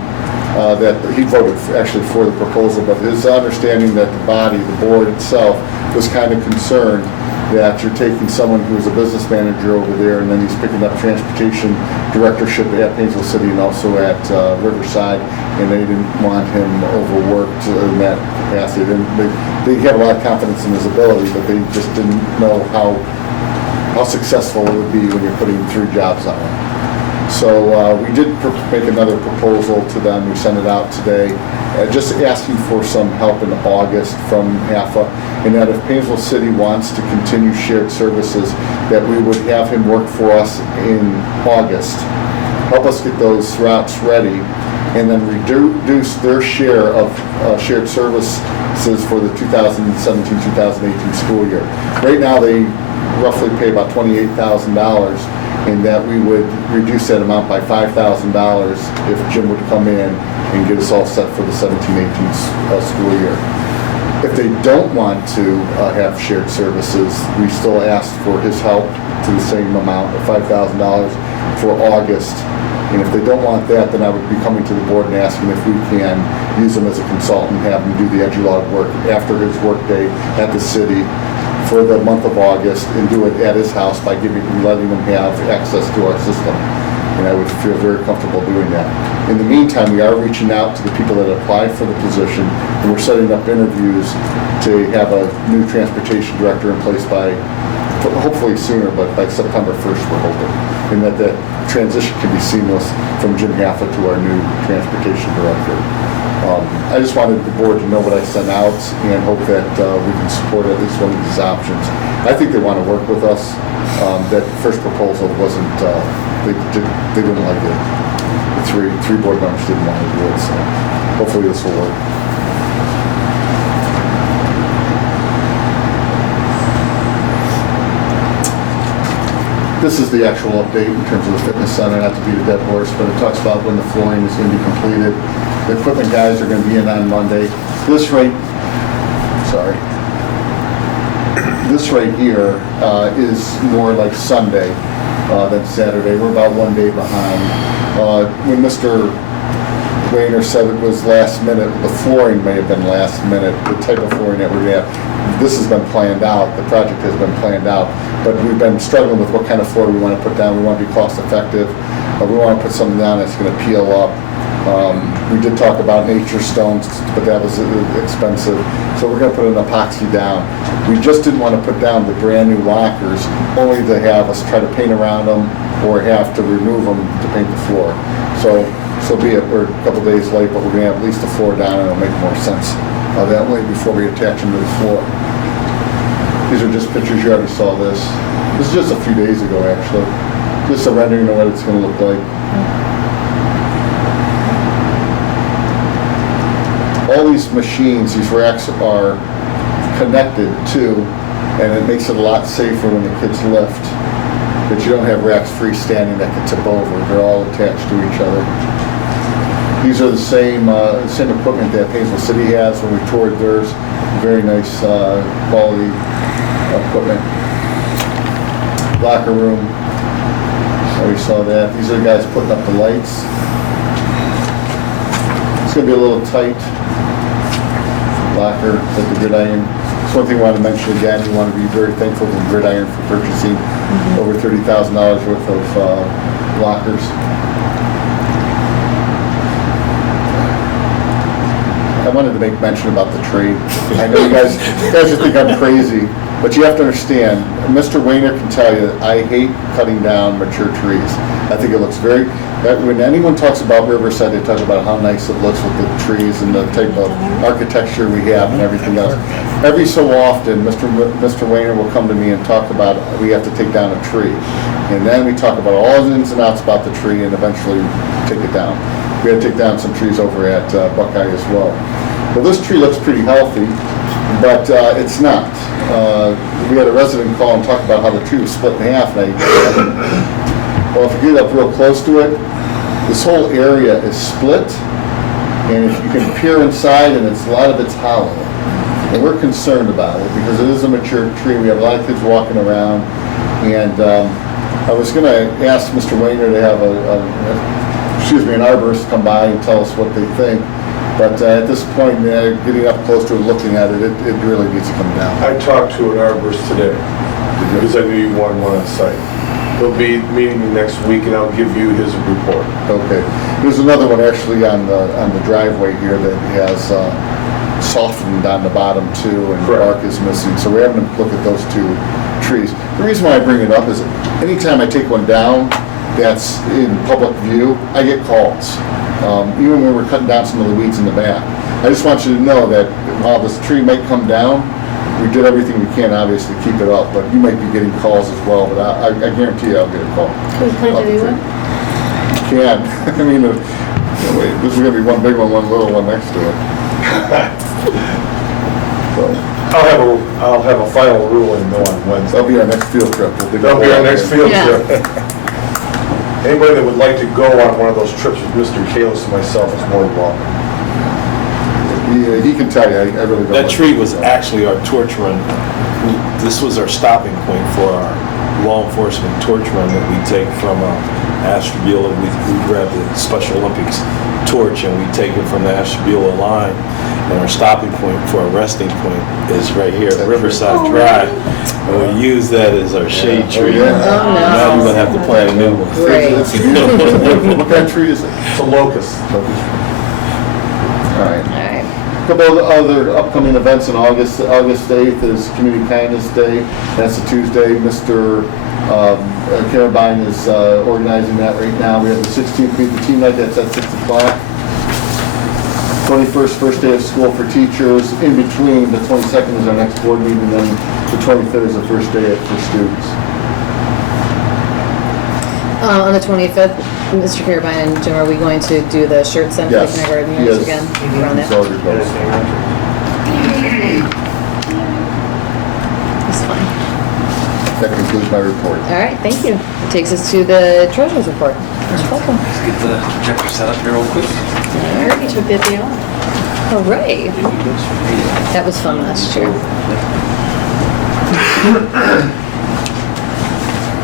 that he voted actually for the proposal, but his understanding that the body, the board itself, was kind of concerned that you're taking someone who's a business manager over there and then he's picking up transportation directorship at Painesville City and also at Riverside, and they didn't want him overworked in that capacity. They have a lot of confidence in his ability, but they just didn't know how successful it would be when you're putting 3 jobs on him. So we did make another proposal to them. We sent it out today, just asking for some help in August from HAFA, and that if Painesville City wants to continue shared services, that we would have him work for us in August, help us get those routes ready, and then reduce their share of shared services for the 2017-2018 school year. Right now, they roughly pay about $28,000. And that we would reduce that amount by $5,000 if Jim would come in and get us all set for the 17-18 school year. If they don't want to have shared services, we still ask for his help to the same amount of $5,000 for August. And if they don't want that, then I would be coming to the board and asking if we can use him as a consultant, have him do the EduLog work after his work day at the city for the month of August and do it at his house by letting him have access to our system. And I would feel very comfortable doing that. In the meantime, we are reaching out to the people that applied for the position, and we're setting up interviews to have a new transportation director in place by, hopefully sooner, but by September 1st we're hoping. And that transition can be seamless from Jim Haffa to our new transportation director. I just wanted the board to know what I sent out and hope that we can support at least one of these options. I think they want to work with us. That first proposal wasn't, they didn't like it. The three board members didn't want to do it, so hopefully this will work. This is the actual update in terms of the fitness center, not to beat a dead horse, but it talks about when the flooring is going to be completed. The equipment guys are going to be in on Monday. This right here is more like Sunday than Saturday. We're about one day behind. When Mr. Wayner said it was last minute, the flooring may have been last minute, the type of flooring that we're gonna have. This has been planned out, the project has been planned out, but we've been struggling with what kind of floor we want to put down. We want to be cost effective. We want to put something down that's going to peel up. We did talk about nature stones, but that was expensive. So we're going to put an epoxy down. We just didn't want to put down the brand new lockers, only to have us try to paint around them or have to remove them to paint the floor. So be it. We're a couple days late, but we're going to have at least the floor down, and it'll make more sense that way before we attach them to the floor. These are just pictures. You already saw this. This is just a few days ago, actually. Just a rendering of what it's going to look like. All these machines, these racks are connected to, and it makes it a lot safer when the kids lift. But you don't have racks freestanding that can tip over. They're all attached to each other. These are the same equipment that Painesville City has when we toured theirs. Very nice quality equipment. Locker room. Already saw that. These are the guys putting up the lights. It's going to be a little tight. Locker with the Gridiron. That's one thing I want to mention again. We want to be very thankful to Gridiron for purchasing over $30,000 worth of lockers. I wanted to make mention about the tree. I know you guys just think I'm crazy, but you have to understand, Mr. Wayner can tell you, I hate cutting down mature trees. I think it looks when anyone talks about Riverside, they talk about how nice it looks with the trees and the type of architecture we have and everything else. Every so often, Mr. Wayner will come to me and talk about, we have to take down a tree. And then we talk about all the ins and outs about the tree and eventually take it down. We had to take down some trees over at Buckeye as well. Well, this tree looks pretty healthy, but it's not. We had a resident call and talk about how the tree was split in half. And well, if you get up real close to it, this whole area is split, and if you can peer inside, and a lot of it's hollow. And we're concerned about it because it is a mature tree. We have a lot of kids walking around, and I was going to ask Mr. Wayner to have an arborist come by and tell us what they think. But at this point, getting up close to it, looking at it, it really needs to come down. I talked to an arborist today because I knew you wanted one on site. He'll be meeting me next week, and I'll give you his report. Okay. There's another one actually on the driveway here that has softened on the bottom too, and the bark is missing. So we're having to look at those two trees. The reason why I bring it up is anytime I take one down that's in public view, I get calls. Even when we're cutting down some of the weeds in the back. I just want you to know that while this tree might come down, we did everything we can, obviously, to keep it up, but you might be getting calls as well, but I guarantee you I'll get a call. Can we plant a new one? Can. I mean, this is going to be one big one little one next to it. So, I'll have a final ruling though on Wednesday. that'll be our next field trip. That'll be our next field Yeah. trip. Anybody that would like to go on one of those trips with Mr. Kalis and myself is more than welcome. He can tell you, I really don't. That tree was actually our torch run. This was our stopping point for our law enforcement torch run that we take from Ashtabula. We grab the Special Olympics torch and we take it from the Ashtabula line. And our stopping point for our resting point is right here at Riverside Drive. And we use that as our shade tree. yeah. Now we're going to have to plant a new one. Great. It's beautiful. What kind of tree is it? It's a locust. All right. All right. A couple of other upcoming events in August. August 8th is Community Kindness Day. That's a Tuesday. Mr. Carabine is organizing that right now. We have the 16th Meet the Team Night. That's at 6 o'clock. 21st, first day of school for teachers. In between, the 22nd is our next board meeting, and then the 23rd is the first day for students. On the 25th, Mr. Carabine and Jim, are we going to do the shirt sent for the Yes. kindergartners Yes. again? Around that? It's already closed. That's fine. That concludes my report. All right, thank you. It takes us to the treasurer's report. Mr. Fulton. Let's get the projector set up here real quick. I already took that day off. All right. That was fun last year.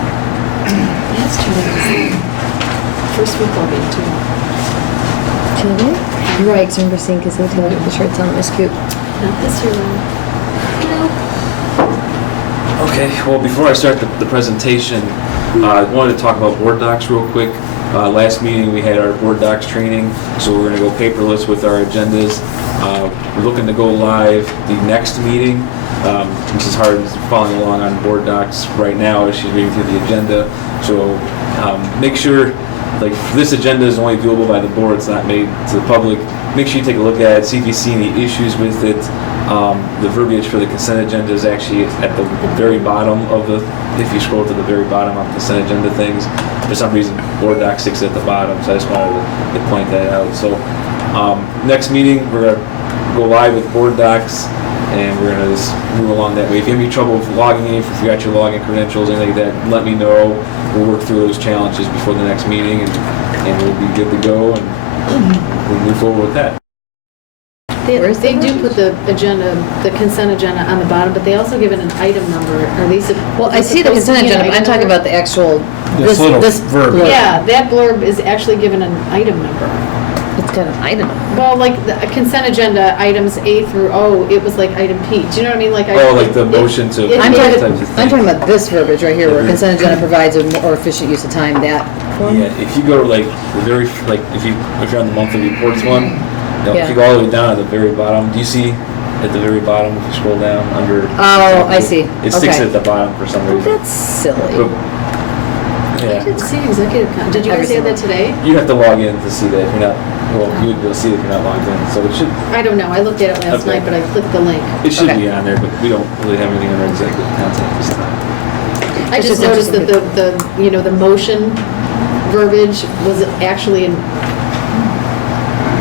That's true. First football game too. Chili? You're right, 'cause I remember seeing Kizzy Taylor with the shirts on. It was cute. Not this year though. Okay, well, before I start the presentation, I wanted to talk about board docs real quick. Last meeting, we had our board docs training, so we're going to go paperless with our agendas. We're looking to go live the next meeting. Mrs. Harden's following along on board docs right now as she's reading through the agenda. So make sure, like, this agenda is only viewable by the board, it's not made to the public. Make sure you take a look at it, see if you see any issues with it. The verbiage for the consent agenda is actually at the very bottom of the, if you scroll to the very bottom of consent agenda things. For some reason, board doc sticks at the bottom, so I just wanted to point that out. So next meeting, we're going to go live with board docs, and we're going to just move along that way. If you have any trouble with logging in, if you forgot your login credentials, anything like that, let me know. We'll work through those challenges before the next meeting, and we'll be good to go, and we'll move forward with that. They do put the agenda, the consent agenda on the bottom, but they also give it an item number. Are these? Well, I see the supposed to consent be an agenda, but I'm item talking number? about the actual, This little verb. blurb. Yeah, that blurb is actually given an item number. It's got an item. Well, like the consent agenda, items A through O, it was like item P. Do you know what I mean? Like Oh, like the motion to. it- I'm types talking, of I'm things. talking about this verbiage right here, where consent agenda provides a more efficient use of time, that one. Yeah, if you go to like the very, like if you're on the monthly reports one, Yeah. if you go all the way down at the very bottom, do you see at the very bottom if you scroll down under? Oh, I see. It sticks Okay. at the bottom for some Oh, reason. that's silly. But, I yeah, didn't see executive did you guys say that today? you have to log in to see that. If you're not, well, you would be able to see it if you're not logged in. So it should I don't know. I looked at it last Okay. night, but I clicked the link. should Okay. be on there, but we don't really have anything under executive content this time. I It's just just noticed that interesting. the motion verbiage was actually an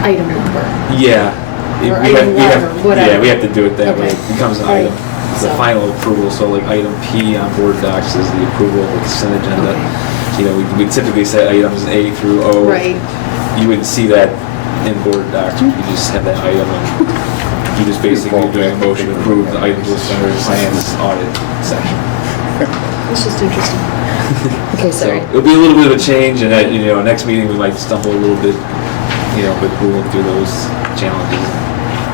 item number. Yeah. Or item one or whatever. Yeah, we have to do it that way. Okay. It becomes an All right. item. It's the So- final approval, so like item P on board docs is the approval of the consent agenda. Okay. You know, we typically say items A through O. Right. You wouldn't see that in board docs, you just have that item and you just basically doing a motion to approve the items listed under the science audit section. It's just interesting. Okay, So sorry. it'll be a little bit of a change, and at, next meeting we might stumble a little bit, but we'll work through those challenges.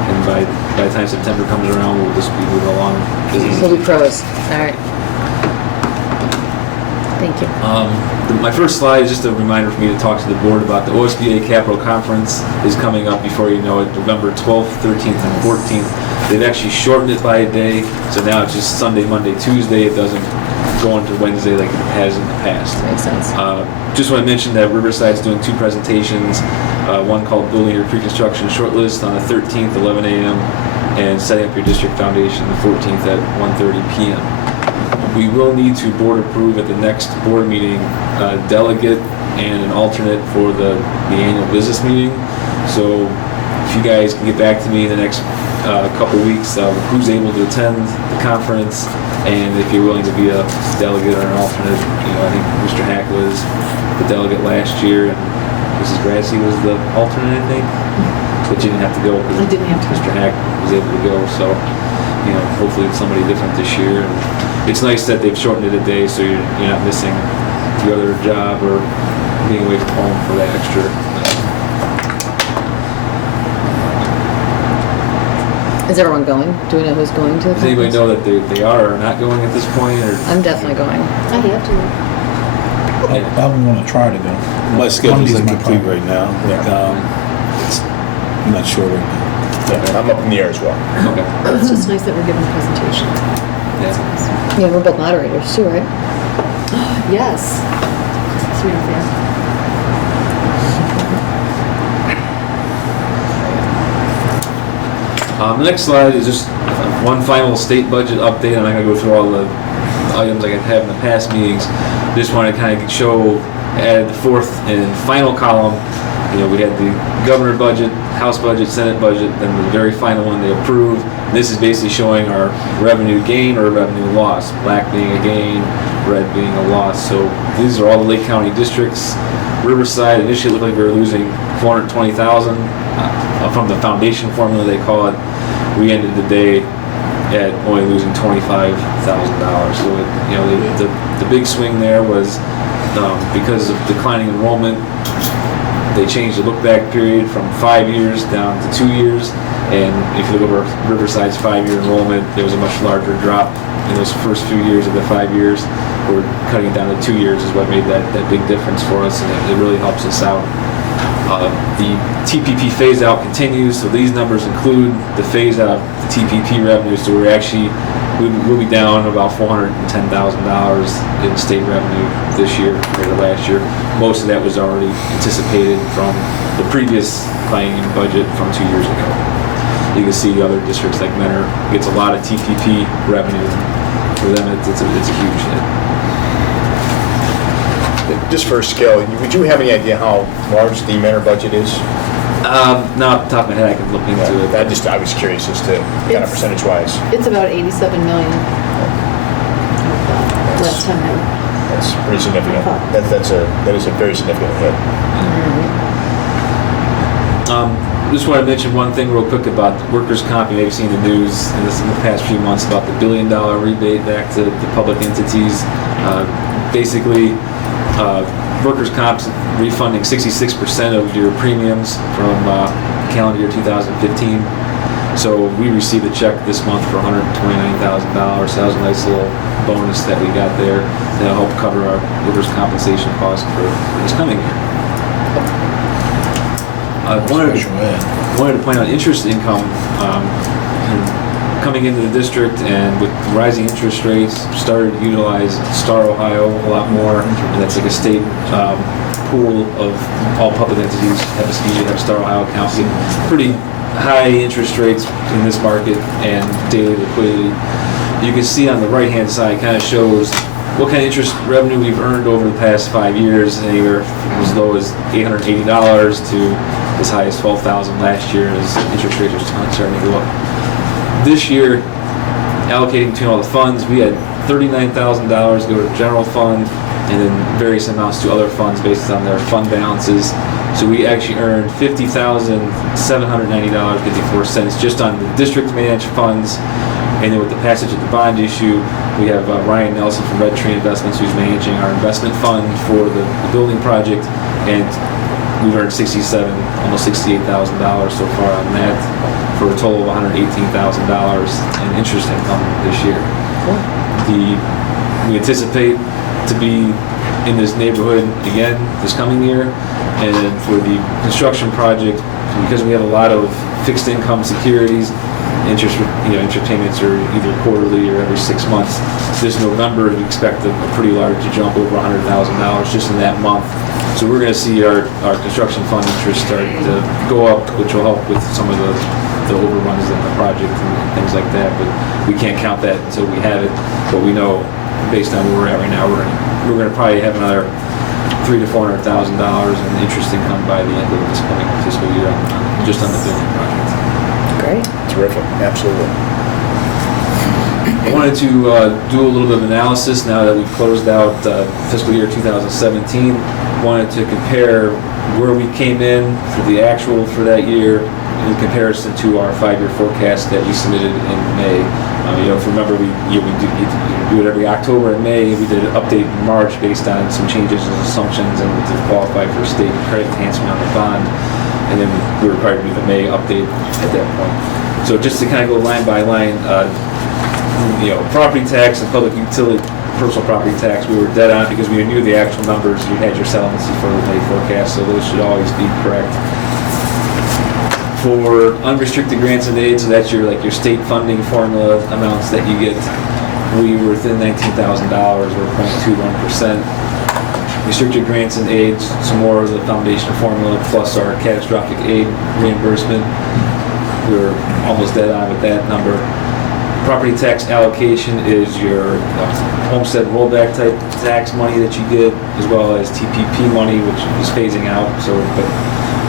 And by the time September comes around, we'll just be moving along. We'll be pros. All right. Thank you. My first slide is just a reminder for me to talk to the board about the OSBA Capital Conference is coming up before you know it, November 12th, 13th, and 14th. They've actually shortened it by a day, so now it's just Sunday, Monday, Tuesday. It doesn't go into Wednesday like it has in the past. Makes sense. Just want to mention that Riverside's doing two presentations, one called Building Your Pre-Construction Shortlist on the 13th, 11 a.m., and Setting Up Your District Foundation the 14th at 1:30 p.m. We will need to board approve at the next board meeting a delegate and an alternate for the annual business meeting. So if you guys can get back to me in the next couple weeks of who's able to attend the conference, and if you're willing to be a delegate or an alternate, I think Mr. Hack was the delegate last year, and Mrs. Grassi was the alternate, I think. But you didn't have to go because I didn't have to. Mr. Hack was able to go. So, hopefully it's somebody different this year. And it's nice that they've shortened it a day, so you're not missing your other job or being away from home for that extra. Is everyone going? Do we know who's going to the Does anybody conference? know that they are or not going at this point? Or I'm definitely going. I have to. I'm gonna try to go. My schedule's Monday's my incomplete plan. right now, but I'm not sure right now. Yeah, I'm up in the air as well. Okay. It's just nice that we're giving a presentation. Yeah. Yeah, we're both moderators too, right? Yes. It's really fair. The next slide is just one final state budget update. I'm not going to go through all the items like I have in the past meetings. Just want to kind of show, add the fourth and final column. We had the governor budget, House budget, Senate budget, then the very final one they approved. This is basically showing our revenue gain or revenue loss. Black being a gain, red being a loss. So these are all the Lake County districts. Riverside initially looked like we were losing $420,000. from the foundation formula, they call it, we ended the day at only losing $25,000. So, the big swing there was because of declining enrollment. They changed the look-back period from 5 years down to 2 years. And if you look over Riverside's 5-year enrollment, there was a much larger drop in those first few years of the 5 years. We're cutting it down to 2 years is what made that big difference for us, and it really helps us out. The TPP phase-out continues, so these numbers include the phase-out of the TPP revenue, so we'll be down about $410,000 in state revenue this year compared to last year. Most of that was already anticipated from the previous biennium budget from 2 years ago. You can see other districts like Mentor gets a lot of TPP revenue. For them, it's a huge hit. Just for scale, would you have any idea how large the Mentor budget is? Not off the top of my head, I can look into it. I was curious as to kind of percentage-wise. It's about 87 million. Last time I. That's pretty significant. That is a very significant hit. Just want to mention one thing real quick about workers' comp. You may have seen the news in the past few months about the $1 billion rebate back to the public entities. Basically, workers' comp's refunding 66% of your premiums from calendar year 2015. So we received a check this month for $129,000. So that was a nice little bonus that we got there that'll help cover our workers' compensation costs for this coming year. I wanted to point out interest income coming into the district, and with rising interest rates, started to utilize Star Ohio a lot more, and that's like a state pool of all public entities usually have Star Ohio accounts. Pretty high interest rates in this market and daily liquidity. You can see on the right-hand side kind of shows what kind of interest revenue we've earned over the past 5 years, anywhere from as low as $880 to as high as $12,000 last year as interest rates are starting to go up. This year, allocating between all the funds, we had $39,000 go to the general fund and then various amounts to other funds based on their fund balances. So we actually earned $50,790.54 just on the district managed funds. And then with the passage of the bond issue, we have Ryan Nelson from Red Tree Investments who's managing our investment fund for the building project, and we've earned almost $68,000 so far on that, for a total of $118,000 in interest income this year. We anticipate to be in this neighborhood again this coming year, and for the construction project, because we have a lot of fixed income securities, interest payments are either quarterly or every 6 months. This November, we expect a pretty large jump, over $100,000 just in that month. So we're going to see our construction fund interest start to go up, which will help with some of the overruns in the project and things like that. But we can't count that until we have it. But we know, based on where we're at right now, we're going to probably have another $300,000 to $400,000 in interest income by the end of this coming fiscal year, just on the building project. Great. Terrific. Absolutely. I wanted to do a little bit of analysis now that we've closed out fiscal year 2017. Wanted to compare where we came in for the actual for that year in comparison to our 5-year forecast that we submitted in May. If you remember, we do it every October and May. We did an update in March based on some changes in assumptions and to qualify for state credit enhancement on the bond. And then we were required to do the May update at that point. So just to kind of go line by line, property tax and public utility, personal property tax, we were dead on because we knew the actual numbers. You had your settlements for the May forecast, so those should always be correct. For unrestricted grants and aids, so that's your state funding formula amounts that you get, we were within $19,000 or 0.21%. Restricted grants and aids, some more of the foundation formula plus our catastrophic aid reimbursement. We were almost dead on with that number. Property tax allocation is your homestead rollback type tax money that you get, as well as TPP money, which is phasing out. But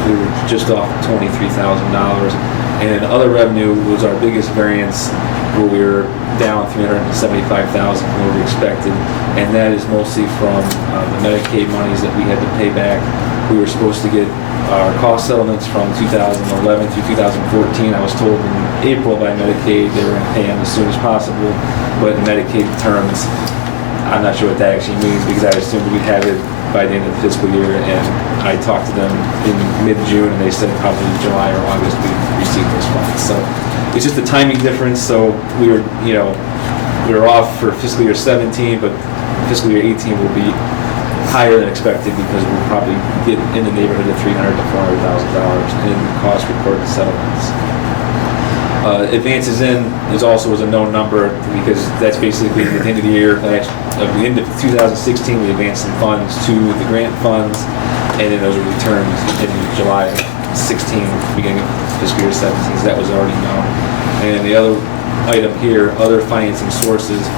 we were just off $23,000. And then other revenue was our biggest variance where we were down $375,000 from what we expected, and that is mostly from the Medicaid monies that we had to pay back. We were supposed to get our cost settlements from 2011 through 2014. I was told in April by Medicaid they were going to pay them as soon as possible, but in Medicaid terms, I'm not sure what that actually means because I assumed we'd have it by the end of the fiscal year, and I talked to them in mid-June, and they said probably July or August we'd receive those funds. So it's just a timing difference. So we were off for fiscal year 17, but fiscal year 18 will be higher than expected because we'll probably get in the neighborhood of $300,000 to $400,000 in cost reported settlements. Advances in is also a known number because that's basically at the end of the year. At the end of 2016, we advanced some funds to the grant funds, and then those were returned in July of 16, beginning of fiscal year 17. So that was already known. And the other item here, other financing sources.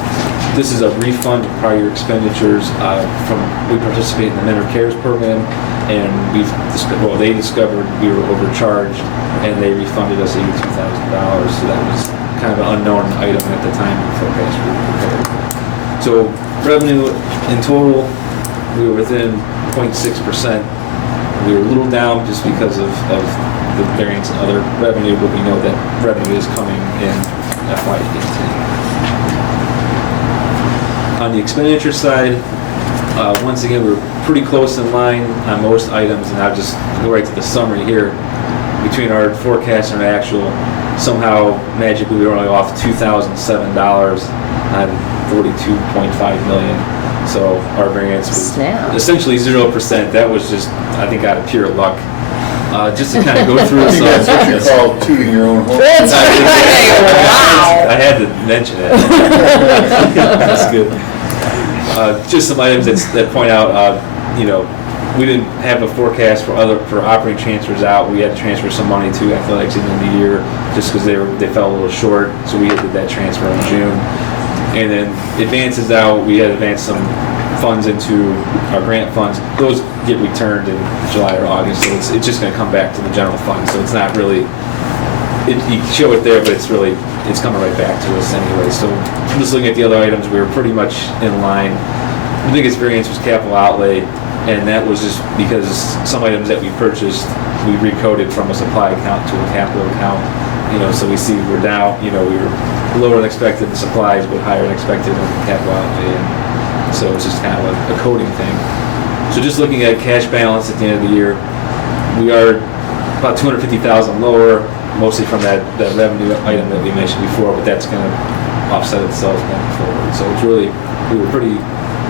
This is a refund of prior year expenditures we participate in the Mentor Cares program, and they discovered we were overcharged, and they refunded us $82,000. So that was kind of an unknown item at the time the forecast we prepared. So revenue in total, we were within 0.6%. We were a little down just because of the variance in other revenue, but we know that revenue is coming in FY18. On the expenditure side, once again, we were pretty close in line on most items, and I'll just go right to the summary here. Between our forecast and our actual, somehow magically we were only off $2,007 on $42.5 million. So our variance was essentially 0%. That was just, I think, out of pure luck. Just to kind of go through some. That's what you call tooting your own horn. That's right. Wow. I had to mention it. That's good. Just some items that point out, we didn't have a forecast for operating transfers out. We had to transfer some money to athletics in the year just because they fell a little short. So we did that transfer in June. And then advances out, we had advanced some funds into our grant funds. Those get returned in July or August, so it's just going to come back to the general fund. So it's not really, you show it there, but it's coming right back to us anyway. So just looking at the other items, we were pretty much in line. The biggest variance was capital outlay, and that was just because some items that we purchased, we recoded from a supply account to a capital account. So we see we're down, we were lower than expected in supplies, but higher than expected in capital outlay. And so it's just kind of a coding thing. So just looking at cash balance at the end of the year, we are about $250,000 lower, mostly from that revenue item that we mentioned before, but that's going to offset itself going forward. So it's really, we were pretty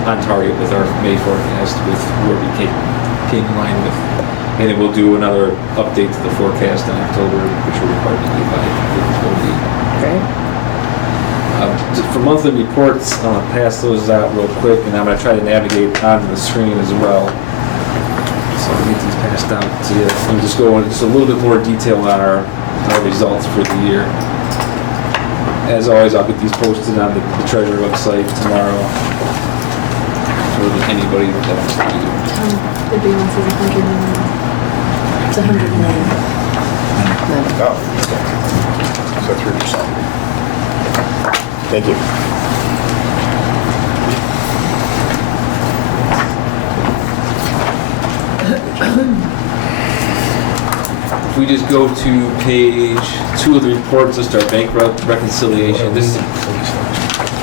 on target with our May forecast with where we came in line with. And then we'll do another update to the forecast in October, which will be part of the Great. For monthly reports, I'm going to pass those out real quick, and I'm going to try to navigate onto the screen as well. So I'll get these passed out to you. And just go into just a little bit more detail on our results for the year. As always, I'll get these posted on the Treasury website tomorrow for anybody that wants to do. The balance is 100 million. It's 100 million. Oh, so 3%. Thank you. If we just go to page 2 of the report, just our bank reconciliation. This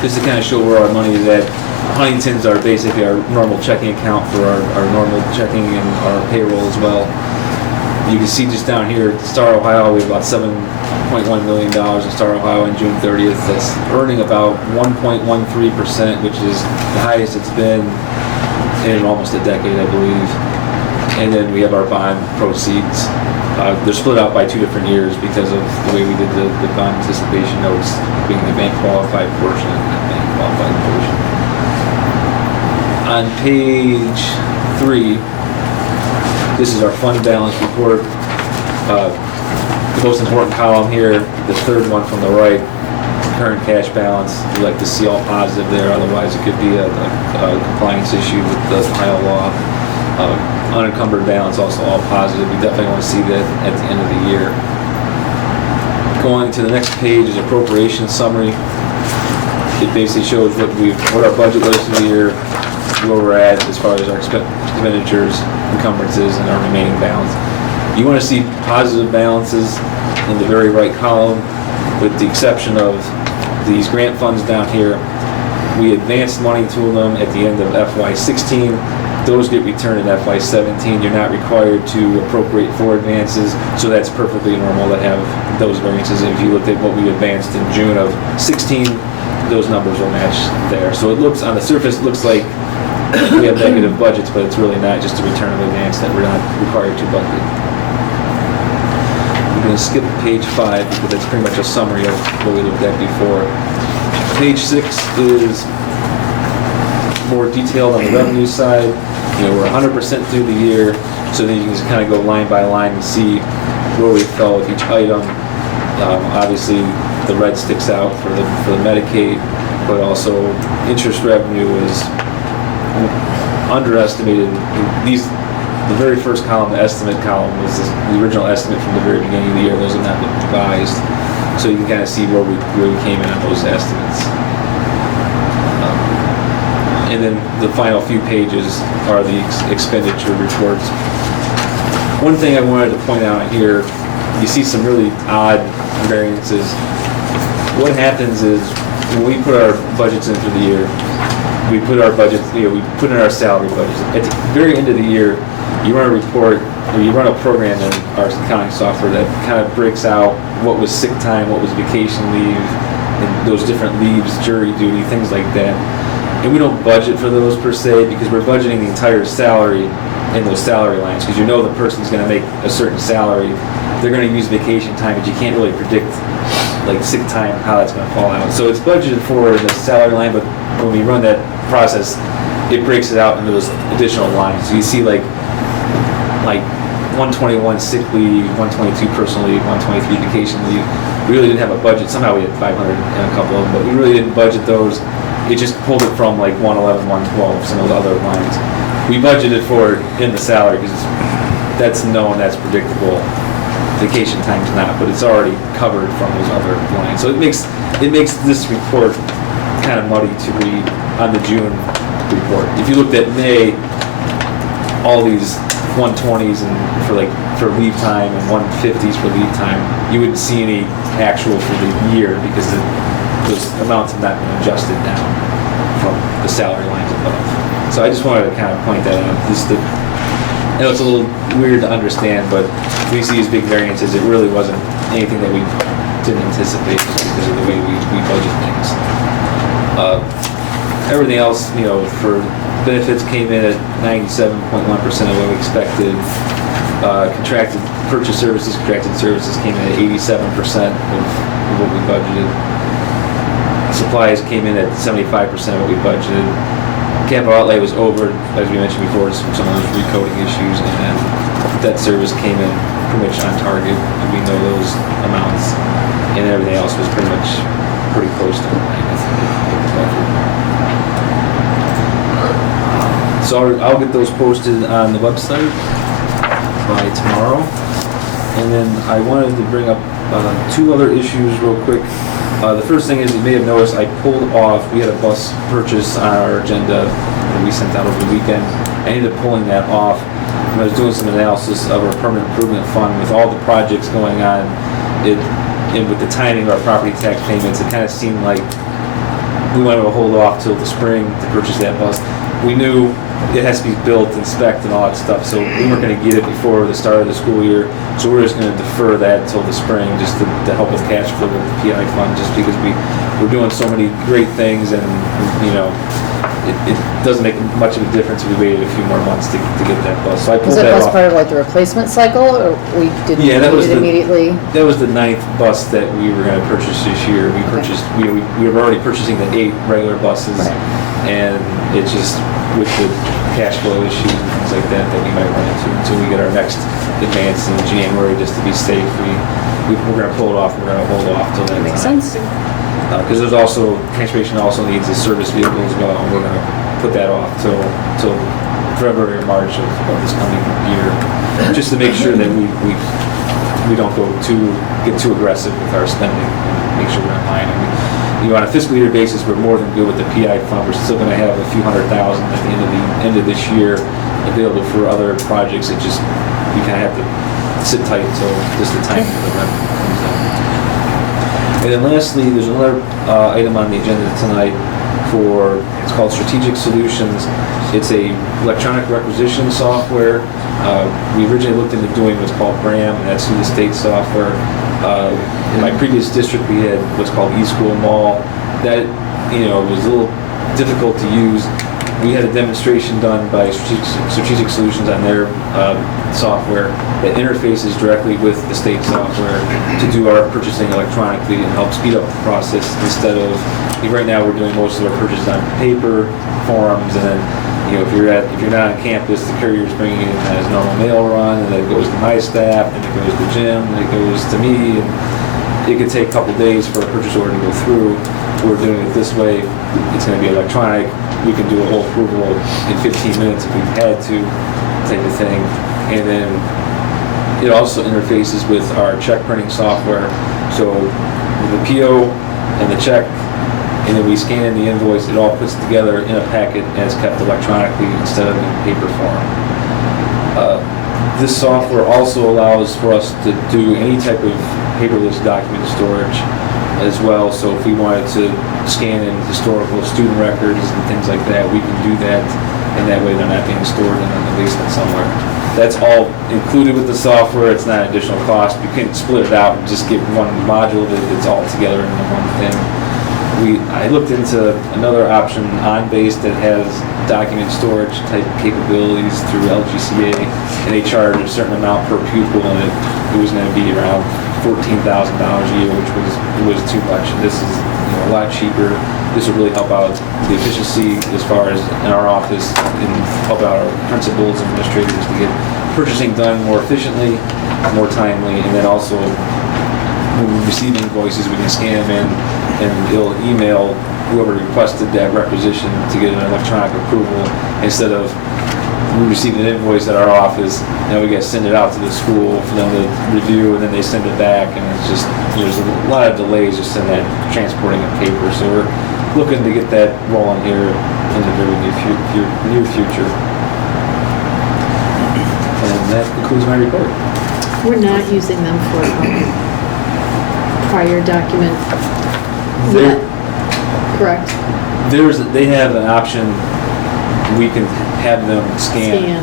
is to kind of show where our money is at. Huntington's are basically our normal checking account for our normal checking and our payroll as well. You can see just down here, Star Ohio, we have about $7.1 million in Star Ohio on June 30th. That's earning about 1.13%, which is the highest it's been in almost a decade, I believe. And then we have our bond proceeds. They're split out by 2 different years because of the way we did the bond anticipation notes, being the bank qualified portion and the bank qualified portion. On page 3, this is our fund balance report. The most important column here, the third one from the right, current cash balance. We like to see all positive there, otherwise it could be a compliance issue with the Ohio law. Unencumbered balance also all positive. We definitely want to see that at the end of the year. Going to the next page is appropriation summary. It basically shows what our budget was for the year, where we're at as far as our expenditures, encumbrances, and our remaining balance. You want to see positive balances in the very right column, with the exception of these grant funds down here. We advanced money to them at the end of FY16. Those get returned in FY17. You're not required to appropriate for advances, so that's perfectly normal to have those variances. If you looked at what we advanced in June of 16, those numbers will match there. So it looks, on the surface, it looks like we have negative budgets, but it's really not, just a return of advance that we're not required to budget. I'm going to skip page 5 because that's pretty much a summary of what we looked at before. Page 6 is more detailed on the revenue side. We're 100% through the year, so then you can just kind of go line by line and see where we fell with each item. Obviously, the red sticks out for the Medicaid, but also interest revenue is underestimated. The very first column, the estimate column, was the original estimate from the very beginning of the year. Those have not been revised, so you can kind of see where we came in on those estimates. And then the final few pages are the expenditure reports. One thing I wanted to point out here, you see some really odd variances. What happens is when we put our budgets in for the year, we put our budgets, we put in our salary budgets. At the very end of the year, you run a report, or you run a program in our accounting software that kind of breaks out what was sick time, what was vacation leave, and those different leaves, jury duty, things like that. And we don't budget for those per se, because we're budgeting the entire salary in those salary lines, because the person's going to make a certain salary. They're going to use vacation time, but you can't really predict like sick time, how that's going to fall out. So it's budgeted for in the salary line, but when we run that process, it breaks it out into those additional lines. So you see like 121 sick leave, 122 personal leave, 123 vacation leave. We really didn't have a budget. Somehow we had 500 and a couple of them, but we really didn't budget those. It just pulled it from like 111, 112, some of the other lines. We budgeted for it in the salary because that's known, that's predictable. Vacation time's not, but it's already covered from those other lines. So it makes this report kind of muddy to read on the June report. If you looked at May, all these 120s and for leave time and 150s for leave time, you wouldn't see any actual for the year because those amounts have not been adjusted down from the salary lines above. So I just wanted to kind of point that out. I know it's a little weird to understand, but we see these big variances. It really wasn't anything that we didn't anticipate just because of the way we budget things. Everything else, for benefits came in at 97.1% of what we expected. Contracted purchase services, contracted services came in at 87% of what we budgeted. Supplies came in at 75% of what we budgeted. Capital outlay was over, as we mentioned before, from some of those recoding issues, and then debt service came in pretty much on target. We know those amounts, and everything else was pretty close to line. So I'll get those posted on the website by tomorrow, and then I wanted to bring up 2 other issues real quick. The first thing is, you may have noticed I pulled off, we had a bus purchase on our agenda that we sent out over the weekend. I ended up pulling that off when I was doing some analysis of our permanent improvement fund with all the projects going on. And with the timing of our property tax payments, it kind of seemed like we wanted to hold off till the spring to purchase that bus. We knew it has to be built and spec'd and all that stuff, so we weren't going to get it before the start of the school year. So we're just going to defer that until the spring, just to help with cash flow with the PI fund, just because we're doing so many great things, and it doesn't make much of a difference if we waited a few more months to get that bus. So I pulled Was that that bus off. part of like the replacement cycle, or we didn't need it immediately? That was the 9th bus that we were going to purchase this year. We purchased, we were already purchasing the 8 regular buses, and it's just with the cash flow issues and things like that we might run into until we get our next advance in January, just to be safe. We're going to pull it off. We're going to hold off till that Makes time. sense. Because there's also, transportation also needs a service vehicle as well, and we're going to put that off till February or March of this coming year, just to make sure that we we don't get too aggressive with our spending and make sure we're in line. On a fiscal year basis, we're more than good with the PI fund. We're still going to have a few $100,000 at the end of this year available for other projects. It just, we kind of have to sit tight until just the timing of the revenue comes in. And then lastly, there's another item on the agenda tonight for, it's called Strategic Solutions. It's a electronic requisition software. We originally looked into doing what's called BRAM, and that's through the state software. In my previous district, we had what's called eSchool Mall. That, was a little difficult to use. We had a demonstration done by Strategic Solutions on their software that interfaces directly with the state software to do our purchasing electronically and help speed up the process instead of, right now we're doing most of our purchases on paper forms, and then if you're not on campus, the courier's bringing it in as normal mail run, and then it goes to my staff, and it goes to Jim, and it goes to me, and it could take a couple days for a purchase order to go through. We're doing it this way. It's going to be electronic. We can do a whole approval in 15 minutes if we had to, type of thing. And then it also interfaces with our check printing software. So with the PO and the check, and then we scan the invoice, it all puts together in a packet and it's kept electronically instead of in paper form. This software also allows for us to do any type of paperless document storage as well. So if we wanted to scan in historical student records and things like that, we can do that, and that way they're not being stored in the basement somewhere. That's all included with the software. It's not additional cost. You can split it out and just get one module of it. It's all together in one thing. I looked into another option, OnBase, that has document storage type capabilities through LGCA, and they charge a certain amount per pupil, and it was going to be around $14,000 a year, which was too much. This is a lot cheaper. This will really help out the efficiency as far as in our office, and help out our principals and administrators to get purchasing done more efficiently, more timely, and then also when we receive invoices, we can scan them in, and it'll email whoever requested that requisition to get an electronic approval, instead of we receive an invoice at our office, and we got to send it out to the school for them to review, and then they send it back, and it's just, there's a lot of delays just in that transporting of paper. So we're looking to get that rolling here in the very near future. And that concludes my report. We're not using them for prior document yet, correct? They have an option. We can have them scan.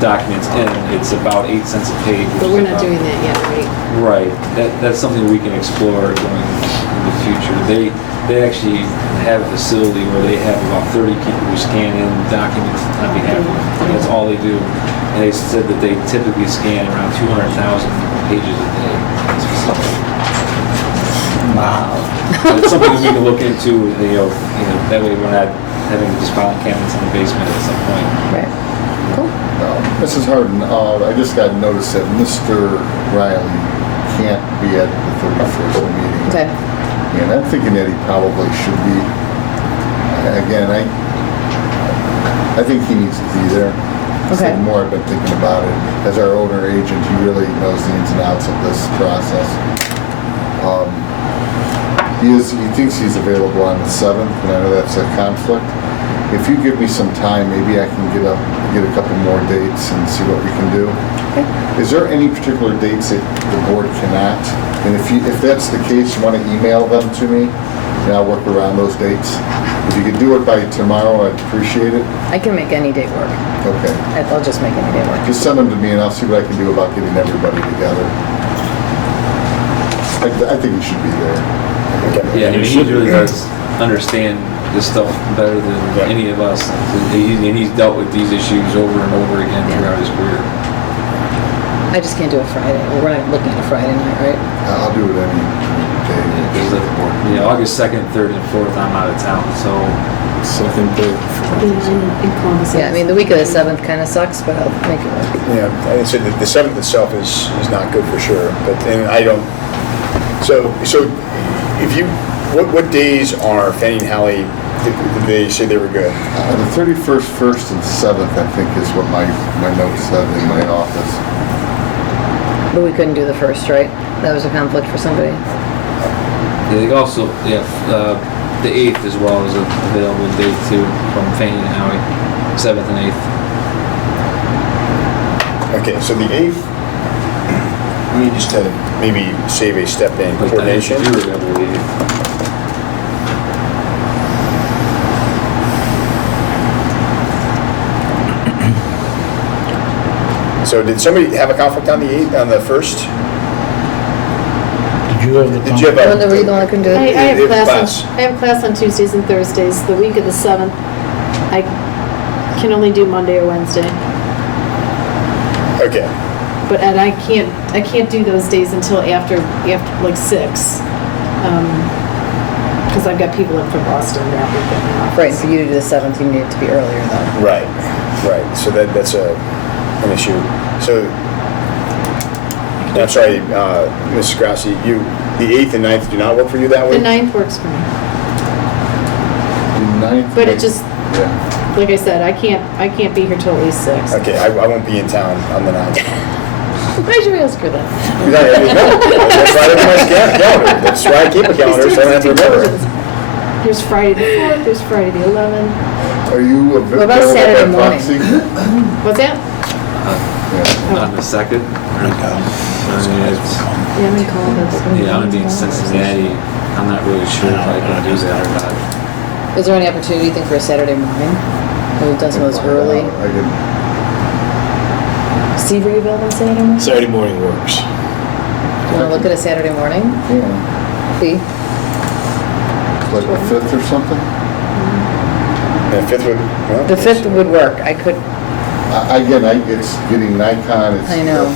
Documents in. It's about 8 cents a page. But we're not doing that yet, right? Right. That's something we can explore going in the future. They actually have a facility where they have about 30 people who scan in documents on behalf of them. That's all they do. And they said that they typically scan around 200,000 pages a day. Wow. It's something we can look into. That way we're not having just filing cabinets in the basement at some point. Right. Cool. Mrs. Harden, I just got notice that Mr. Riley can't be at the 31st meeting. Okay. And I'm thinking that he probably should be. Again, I think he needs to be there. Okay. The more I've been thinking about it, as our owner agent, he really knows the ins and outs of this process. He thinks he's available on the 7th, and I know that's a conflict. If you give me some time, maybe I can get a couple more dates and see what we can do. Okay. Is there any particular dates that the board cannot? And if that's the case, you want to email them to me, and I'll work around those dates. If you could do it by tomorrow, I'd appreciate it. I can make any day work. Okay. I'll just make any day work. Just send them to me, and I'll see what I can do about getting everybody together. I think he should be there. Yeah, he really does understand this stuff better than any of us. And he's dealt with these issues over and over again throughout his career. I just can't do a Friday. Well, we're not looking at a Friday night, right? I'll do it any day. August 2nd, 3rd, and 4th, I'm out of town, so... 2nd, 3rd, In Columbus. Yeah, I mean, the week of the 7th kind of sucks, but I'll make it work. Yeah, I said that the 7th itself is not good for sure, and I don't, so if you, what days are Fannie and Hallie, did they say they were good? The 31st, 1st, and 7th, I think, is what my notes said in my office. But we couldn't do the 1st, right? That was a conflict for somebody. Yeah, they also, the 8th as well is available date too, from Fanning and Howie, 7th and 8th. Okay, so the 8th, we need just to maybe save a step in coordination. You were available the 8th. So did somebody have a conflict on the 8th, on the 1st? Did you have the? Did you have Were you the one that couldn't do I it? have If class class. on, I have class on Tuesdays and Thursdays. The week of the 7th, I can only do Monday or Wednesday. Okay, And I can't do those days until after like 6. Because I've got people in from Boston that weekend. Right, for you to do the 7th, you need it to be earlier though. right. So that's an issue. So, I'm sorry, Mrs. Grassi, the 8th and 9th do not work for you that The week? 9th works for me. The 9th. But it just, Yeah. like I said, I can't be here till at least 6. Okay, I won't be in town on the 9th. Why'd you ask her that? No, that's why I have my calendar. That's why I keep a calendar, so I don't have to remember. There's Friday the 4th, there's Friday the 11th. Are you available about Saturday by morning? proxy? What's that? On the 2nd? Yeah, I'm in Columbus. Yeah, I'm gonna be in Cincinnati. I'm not really sure if I can do that or not. Is there any opportunity, you think, for a Saturday morning? We've done some of those early. I could, Steve, are you available on Saturday morning? Saturday morning works. You want to look at a Saturday morning? yeah, Fee? like the 5th or something? And 5th would, well, The 5th would work. I could, Again, it's getting Nikon, it's I know.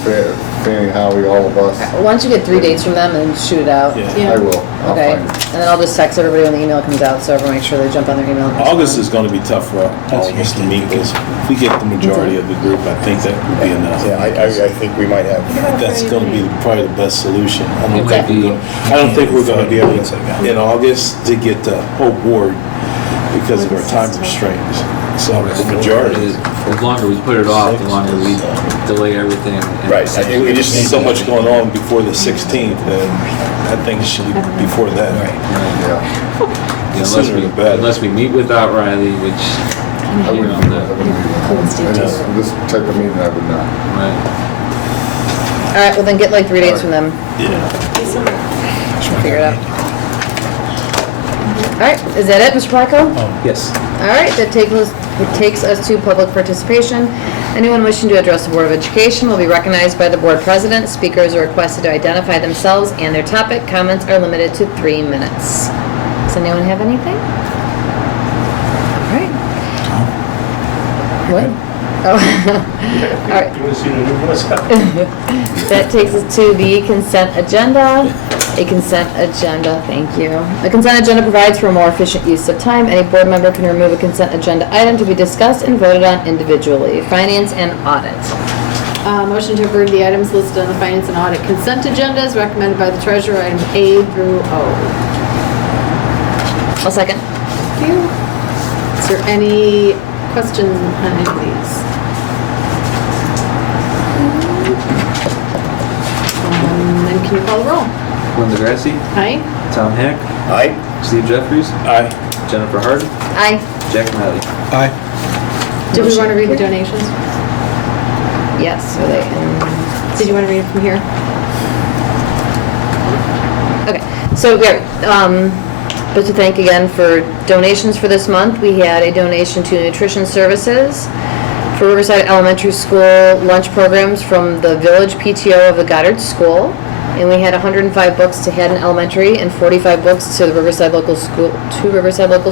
Fanning, Howie, all of us. why don't you get 3 dates from them and shoot it out? Yeah. I will, I'll Okay, find and it. then I'll just text everybody when the email comes out, so everyone make sure they jump on their email. and August is respond. going to be tough for all of us to meet because if we get the majority of the group, I think that would be enough. yeah, I think we might have. That's going to be probably the best solution. I don't It think might be- I don't think we're going to be able to, in August, to get the whole board because of our time restraints. So the majority. The longer we put it off, the longer we delay everything. and- Right, I think we just need So much going on before the 16th, and I think it should be before that. Yeah. Yeah, Sooner the better. unless we meet without Riley, which, I you wouldn't know, do the, that. This type of meeting, I would not. right. All right, well then get like 3 dates from them. Yeah. Figure it out. All right, is that it, Mr. Placco? Yes. All right, that takes us to public participation. Anyone wishing to address the Board of Education will be recognized by the board president. Speakers are requested to identify themselves and their topic. Comments are limited to 3 minutes. Does anyone have anything? All right. What? Oh. All right. That takes us to the consent agenda. A consent agenda, thank you. A consent agenda provides for a more efficient use of time. Any board member can remove a consent agenda item to be discussed and voted on individually. Finance and audit. Motion to approve the items listed on the finance and audit consent agenda is recommended by the treasurer, items A through O. I'll second. Thank you. Is there any question on any of these? Then can you call the roll? Linda Grassi, Aye? Tom Hack, Aye? Steve Jeffries, Aye. Jennifer Harden, Aye. Jack Miley. Aye. Did we want to read the donations? Yes, are they in? Did you want to read it from here? Okay, so, just to thank again for donations for this month. We had a donation to nutrition services for Riverside Elementary School lunch programs from the Village PTO of the Goddard School. And we had 105 books to Haddon Elementary and 45 books to the Riverside Local School,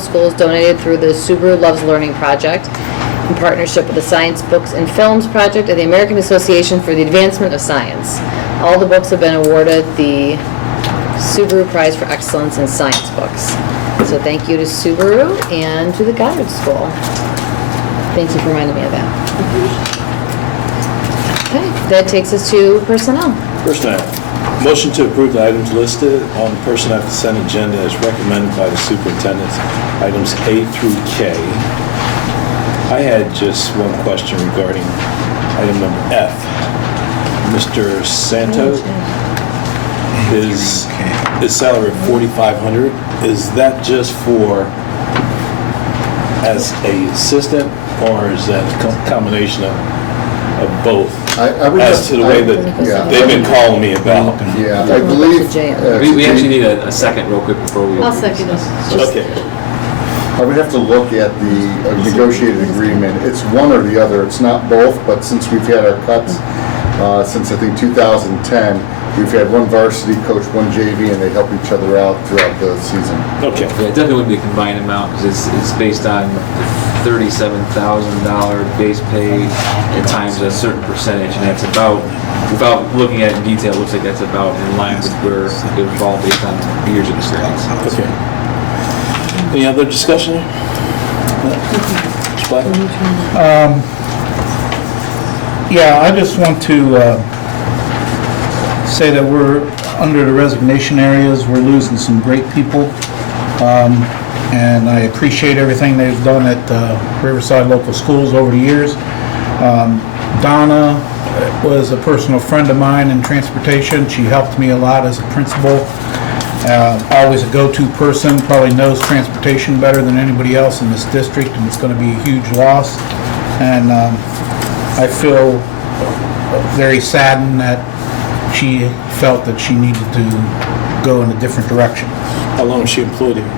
schools donated through the Subaru Loves Learning Project in partnership with the Science Books and Films Project of the American Association for the Advancement of Science. All the books have been awarded the Subaru Prize for Excellence in Science Books. So thank you to Subaru and to the Goddard School. Thank you for reminding me of that. Okay, that takes us to personnel. Personnel. Motion to approve the items listed on the personnel consent agenda as recommended by the superintendent, items A through K. I had just one question regarding item number F. Mr. Santo, his salary of $4,500, is that just for as a assistant, or is that a combination of both? I would As just- to the way yeah. that they've been calling me about. Yeah, I believe. We actually need a second real quick before we. I'll second it. Okay. I would have to look at the negotiated agreement. It's one or the other. It's not both, but since we've had our cuts, since I think 2010, we've had one varsity coach, one JV, and they help each other out throughout the season. Okay. Yeah, it definitely wouldn't be a combined amount, because it's based on $37,000 base pay and times a certain percentage, and that's about, without looking at it in detail, it looks like that's about in line with where it would fall based on years of experience. Okay. Any other discussion? Mr. Black? Yeah, I just want to say that we're under the resignation areas. We're losing some great people. And I appreciate everything they've done at Riverside Local Schools over the years. Donna was a personal friend of mine in transportation. She helped me a lot as a principal. Always a go-to person, probably knows transportation better than anybody else in this district, and it's going to be a huge loss. And I feel very saddened that she felt that she needed to go in a different direction. How long was she employed here?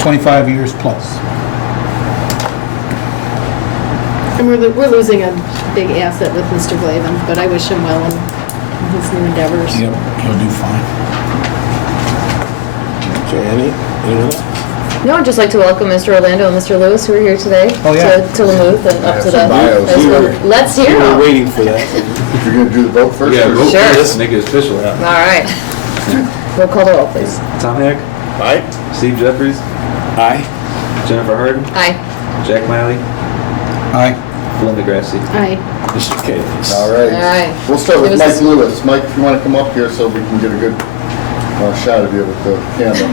25 years plus. And we're losing a big asset with Mr. Glavin, but I wish him well in his new endeavors. Yep, he'll do fine. Okay, anyone else? No, I'd just like to welcome Mr. Orlando and Mr. Lewis, who are here today Oh, yeah. to Lamuth and up to the some bios. high school. Let's hear We were them. waiting for that. You're going to do the vote first? Yeah, or- vote Sure. for this, make it official. All right. We'll call the roll, please. Tom Heck, Aye. Steve Jeffries, Aye. Jennifer Harden, Aye. Jack Miley, Aye. Linda Grassi. Aye. Mr. Kalis. All right. All right. We'll start with Give Mike us- Lewis. Mike, if you want to come up here so we can get a good shot of you with the camera.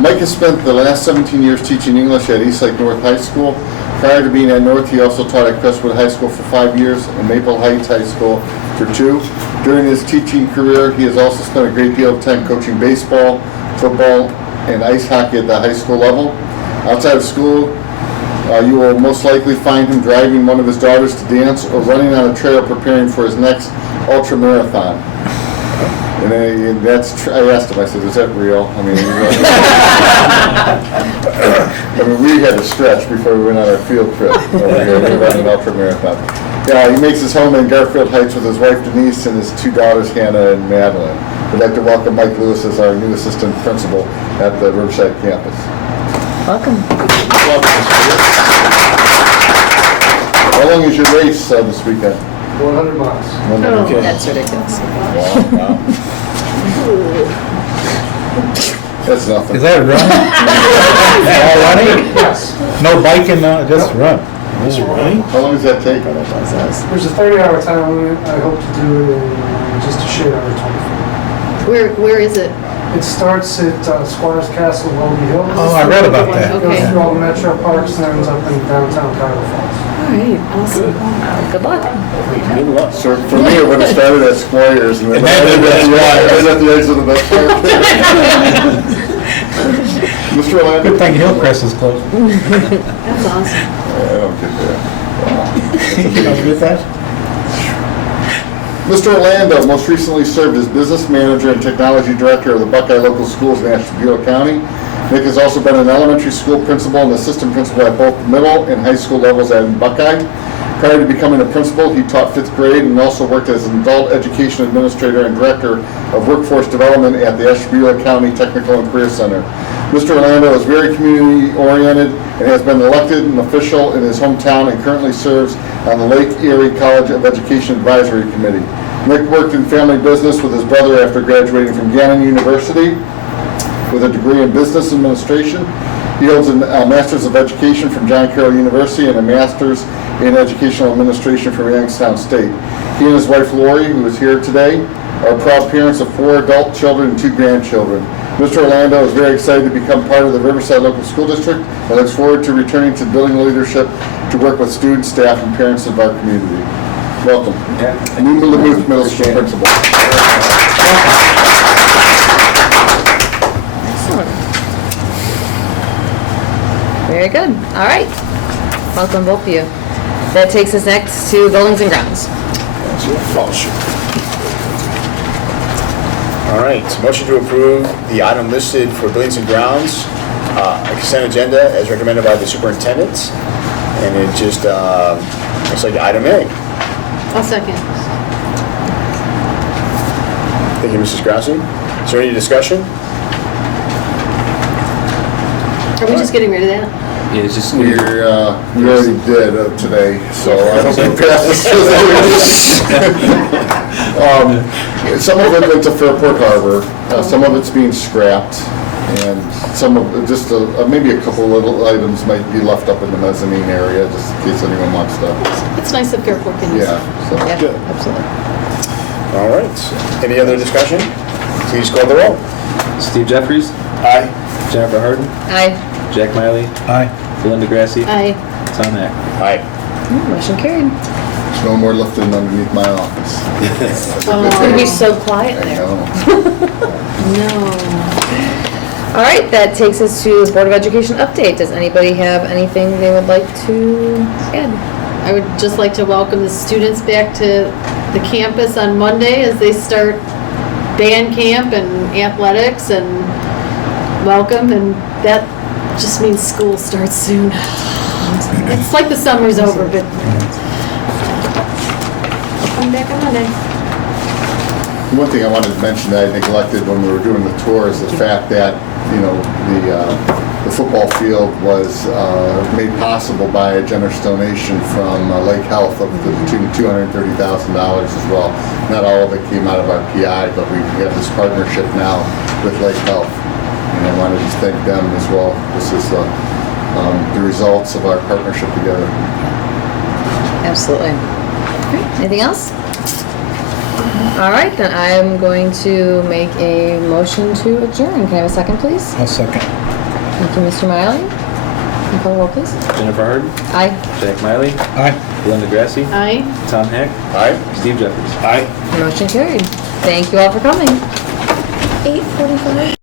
Mike has spent the last 17 years teaching English at Eastlake North High School. Prior to being at North, he also taught at Crestwood High School for 5 years and Maple Heights High School for 2. During his teaching career, he has also spent a great deal of time coaching baseball, football, and ice hockey at the high school level. Outside of school, you will most likely find him driving one of his daughters to dance or running on a trail preparing for his next ultra marathon. And I asked him, I said, is that real? I mean, we had to stretch before we went on our field trip over here to run an ultra marathon. Yeah, he makes his home in Garfield Heights with his wife Denise and his 2 daughters, Hannah and Madeline. We'd like to welcome Mike Lewis as our new assistant principal at the Riverside campus. Welcome. How long is your race this weekend? 100 miles. Okay. That's ridiculous. Wow. That's nothing. Is that running? All running? Yes. No biking, just run. Mr. Running? How long does that take? There's a 30-hour time limit. I hope to do it in just a shade under 24. Where is it? It starts at Squires Castle, Welby Hills. Oh, I read about that. Goes Okay. through all the metro parks and ends up in downtown Cuyahoga Falls. All right, awesome. Good luck. Good luck. So for me, it would have started at Squires and then And then right at the edge of the best part. Mr. Orlando? Good thing Hillcrest is close. That's awesome. I don't get that. You don't get that? Mr. Orlando most recently served as business manager and technology director of the Buckeye Local Schools in Ashtabula County. Nick has also been an elementary school principal and assistant principal at both middle and high school levels at Buckeye. Prior to becoming a principal, he taught 5th grade and also worked as an adult education administrator and director of workforce development at the Ashtabula County Technical and Career Center. Mr. Orlando is very community-oriented and has been elected an official in his hometown and currently serves on the Lake Erie College of Education Advisory Committee. Nick worked in family business with his brother after graduating from Gannon University with a degree in business administration. He holds a Master's of Education from John Carroll University and a Master's in Educational Administration from Youngstown State. He and his wife Lori, who is here today, are proud parents of 4 adult children and 2 grandchildren. Mr. Orlando is very excited to become part of the Riverside Local School District and looks forward to returning to building leadership to work with students, staff, and parents of our community. Welcome. New Duluth Middle School principal. Excellent. Very good. All right. Welcome, both of you. That takes us next to buildings and grounds. All right, motion to approve the item listed for buildings and grounds, a consent agenda as recommended by the superintendent. And it just looks like item A. I'll second. Thank you, Mrs. Grassi. Is there any discussion? Are we just getting rid of that? Yeah, it's just, We already did today, so I don't think passes. Some of it went to Fairport Harbor, some of it's being scrapped, and some of, just maybe a couple little items might be left up in the mezzanine area, just in case anyone wants to. It's nice that Fairport can use it. Yeah, so. Yeah, absolutely. All right, any other discussion? Please call the roll. Steve Jeffries, Aye. Jennifer Harden, Aye. Jack Miley, Aye. Belinda Grassi, Aye. Tom Heck. Aye. Motion carried. There's no more lifting underneath my office. It's gonna be so quiet I there. know. No. All right, that takes us to the Board of Education update. Does anybody have anything they would like to add? I would just like to welcome the students back to the campus on Monday as they start band camp and athletics, and welcome, and that just means school starts soon. It's like the summer's over, but I'll come back on Monday. One thing I wanted to mention that I neglected when we were doing the tour is the fact that, you know, the football field was made possible by a generous donation from Lake Health of the tune of $230,000 as well. Not all of it came out of our PI, but we have this partnership now with Lake Health. And I wanted to thank them as well. This is the results of our partnership together. Absolutely. Okay, anything else? All right, then I'm going to make a motion to adjourn. Can I have a second, please? I'll second. Thank you, Mr. Miley. Can you call the roll, please? Jennifer Harden, Aye. Jack Miley, Aye. Belinda Grassi, Aye. Tom Heck, Aye. Steve Jeffries. Aye. Motion carried. Thank you all for coming. 8:45.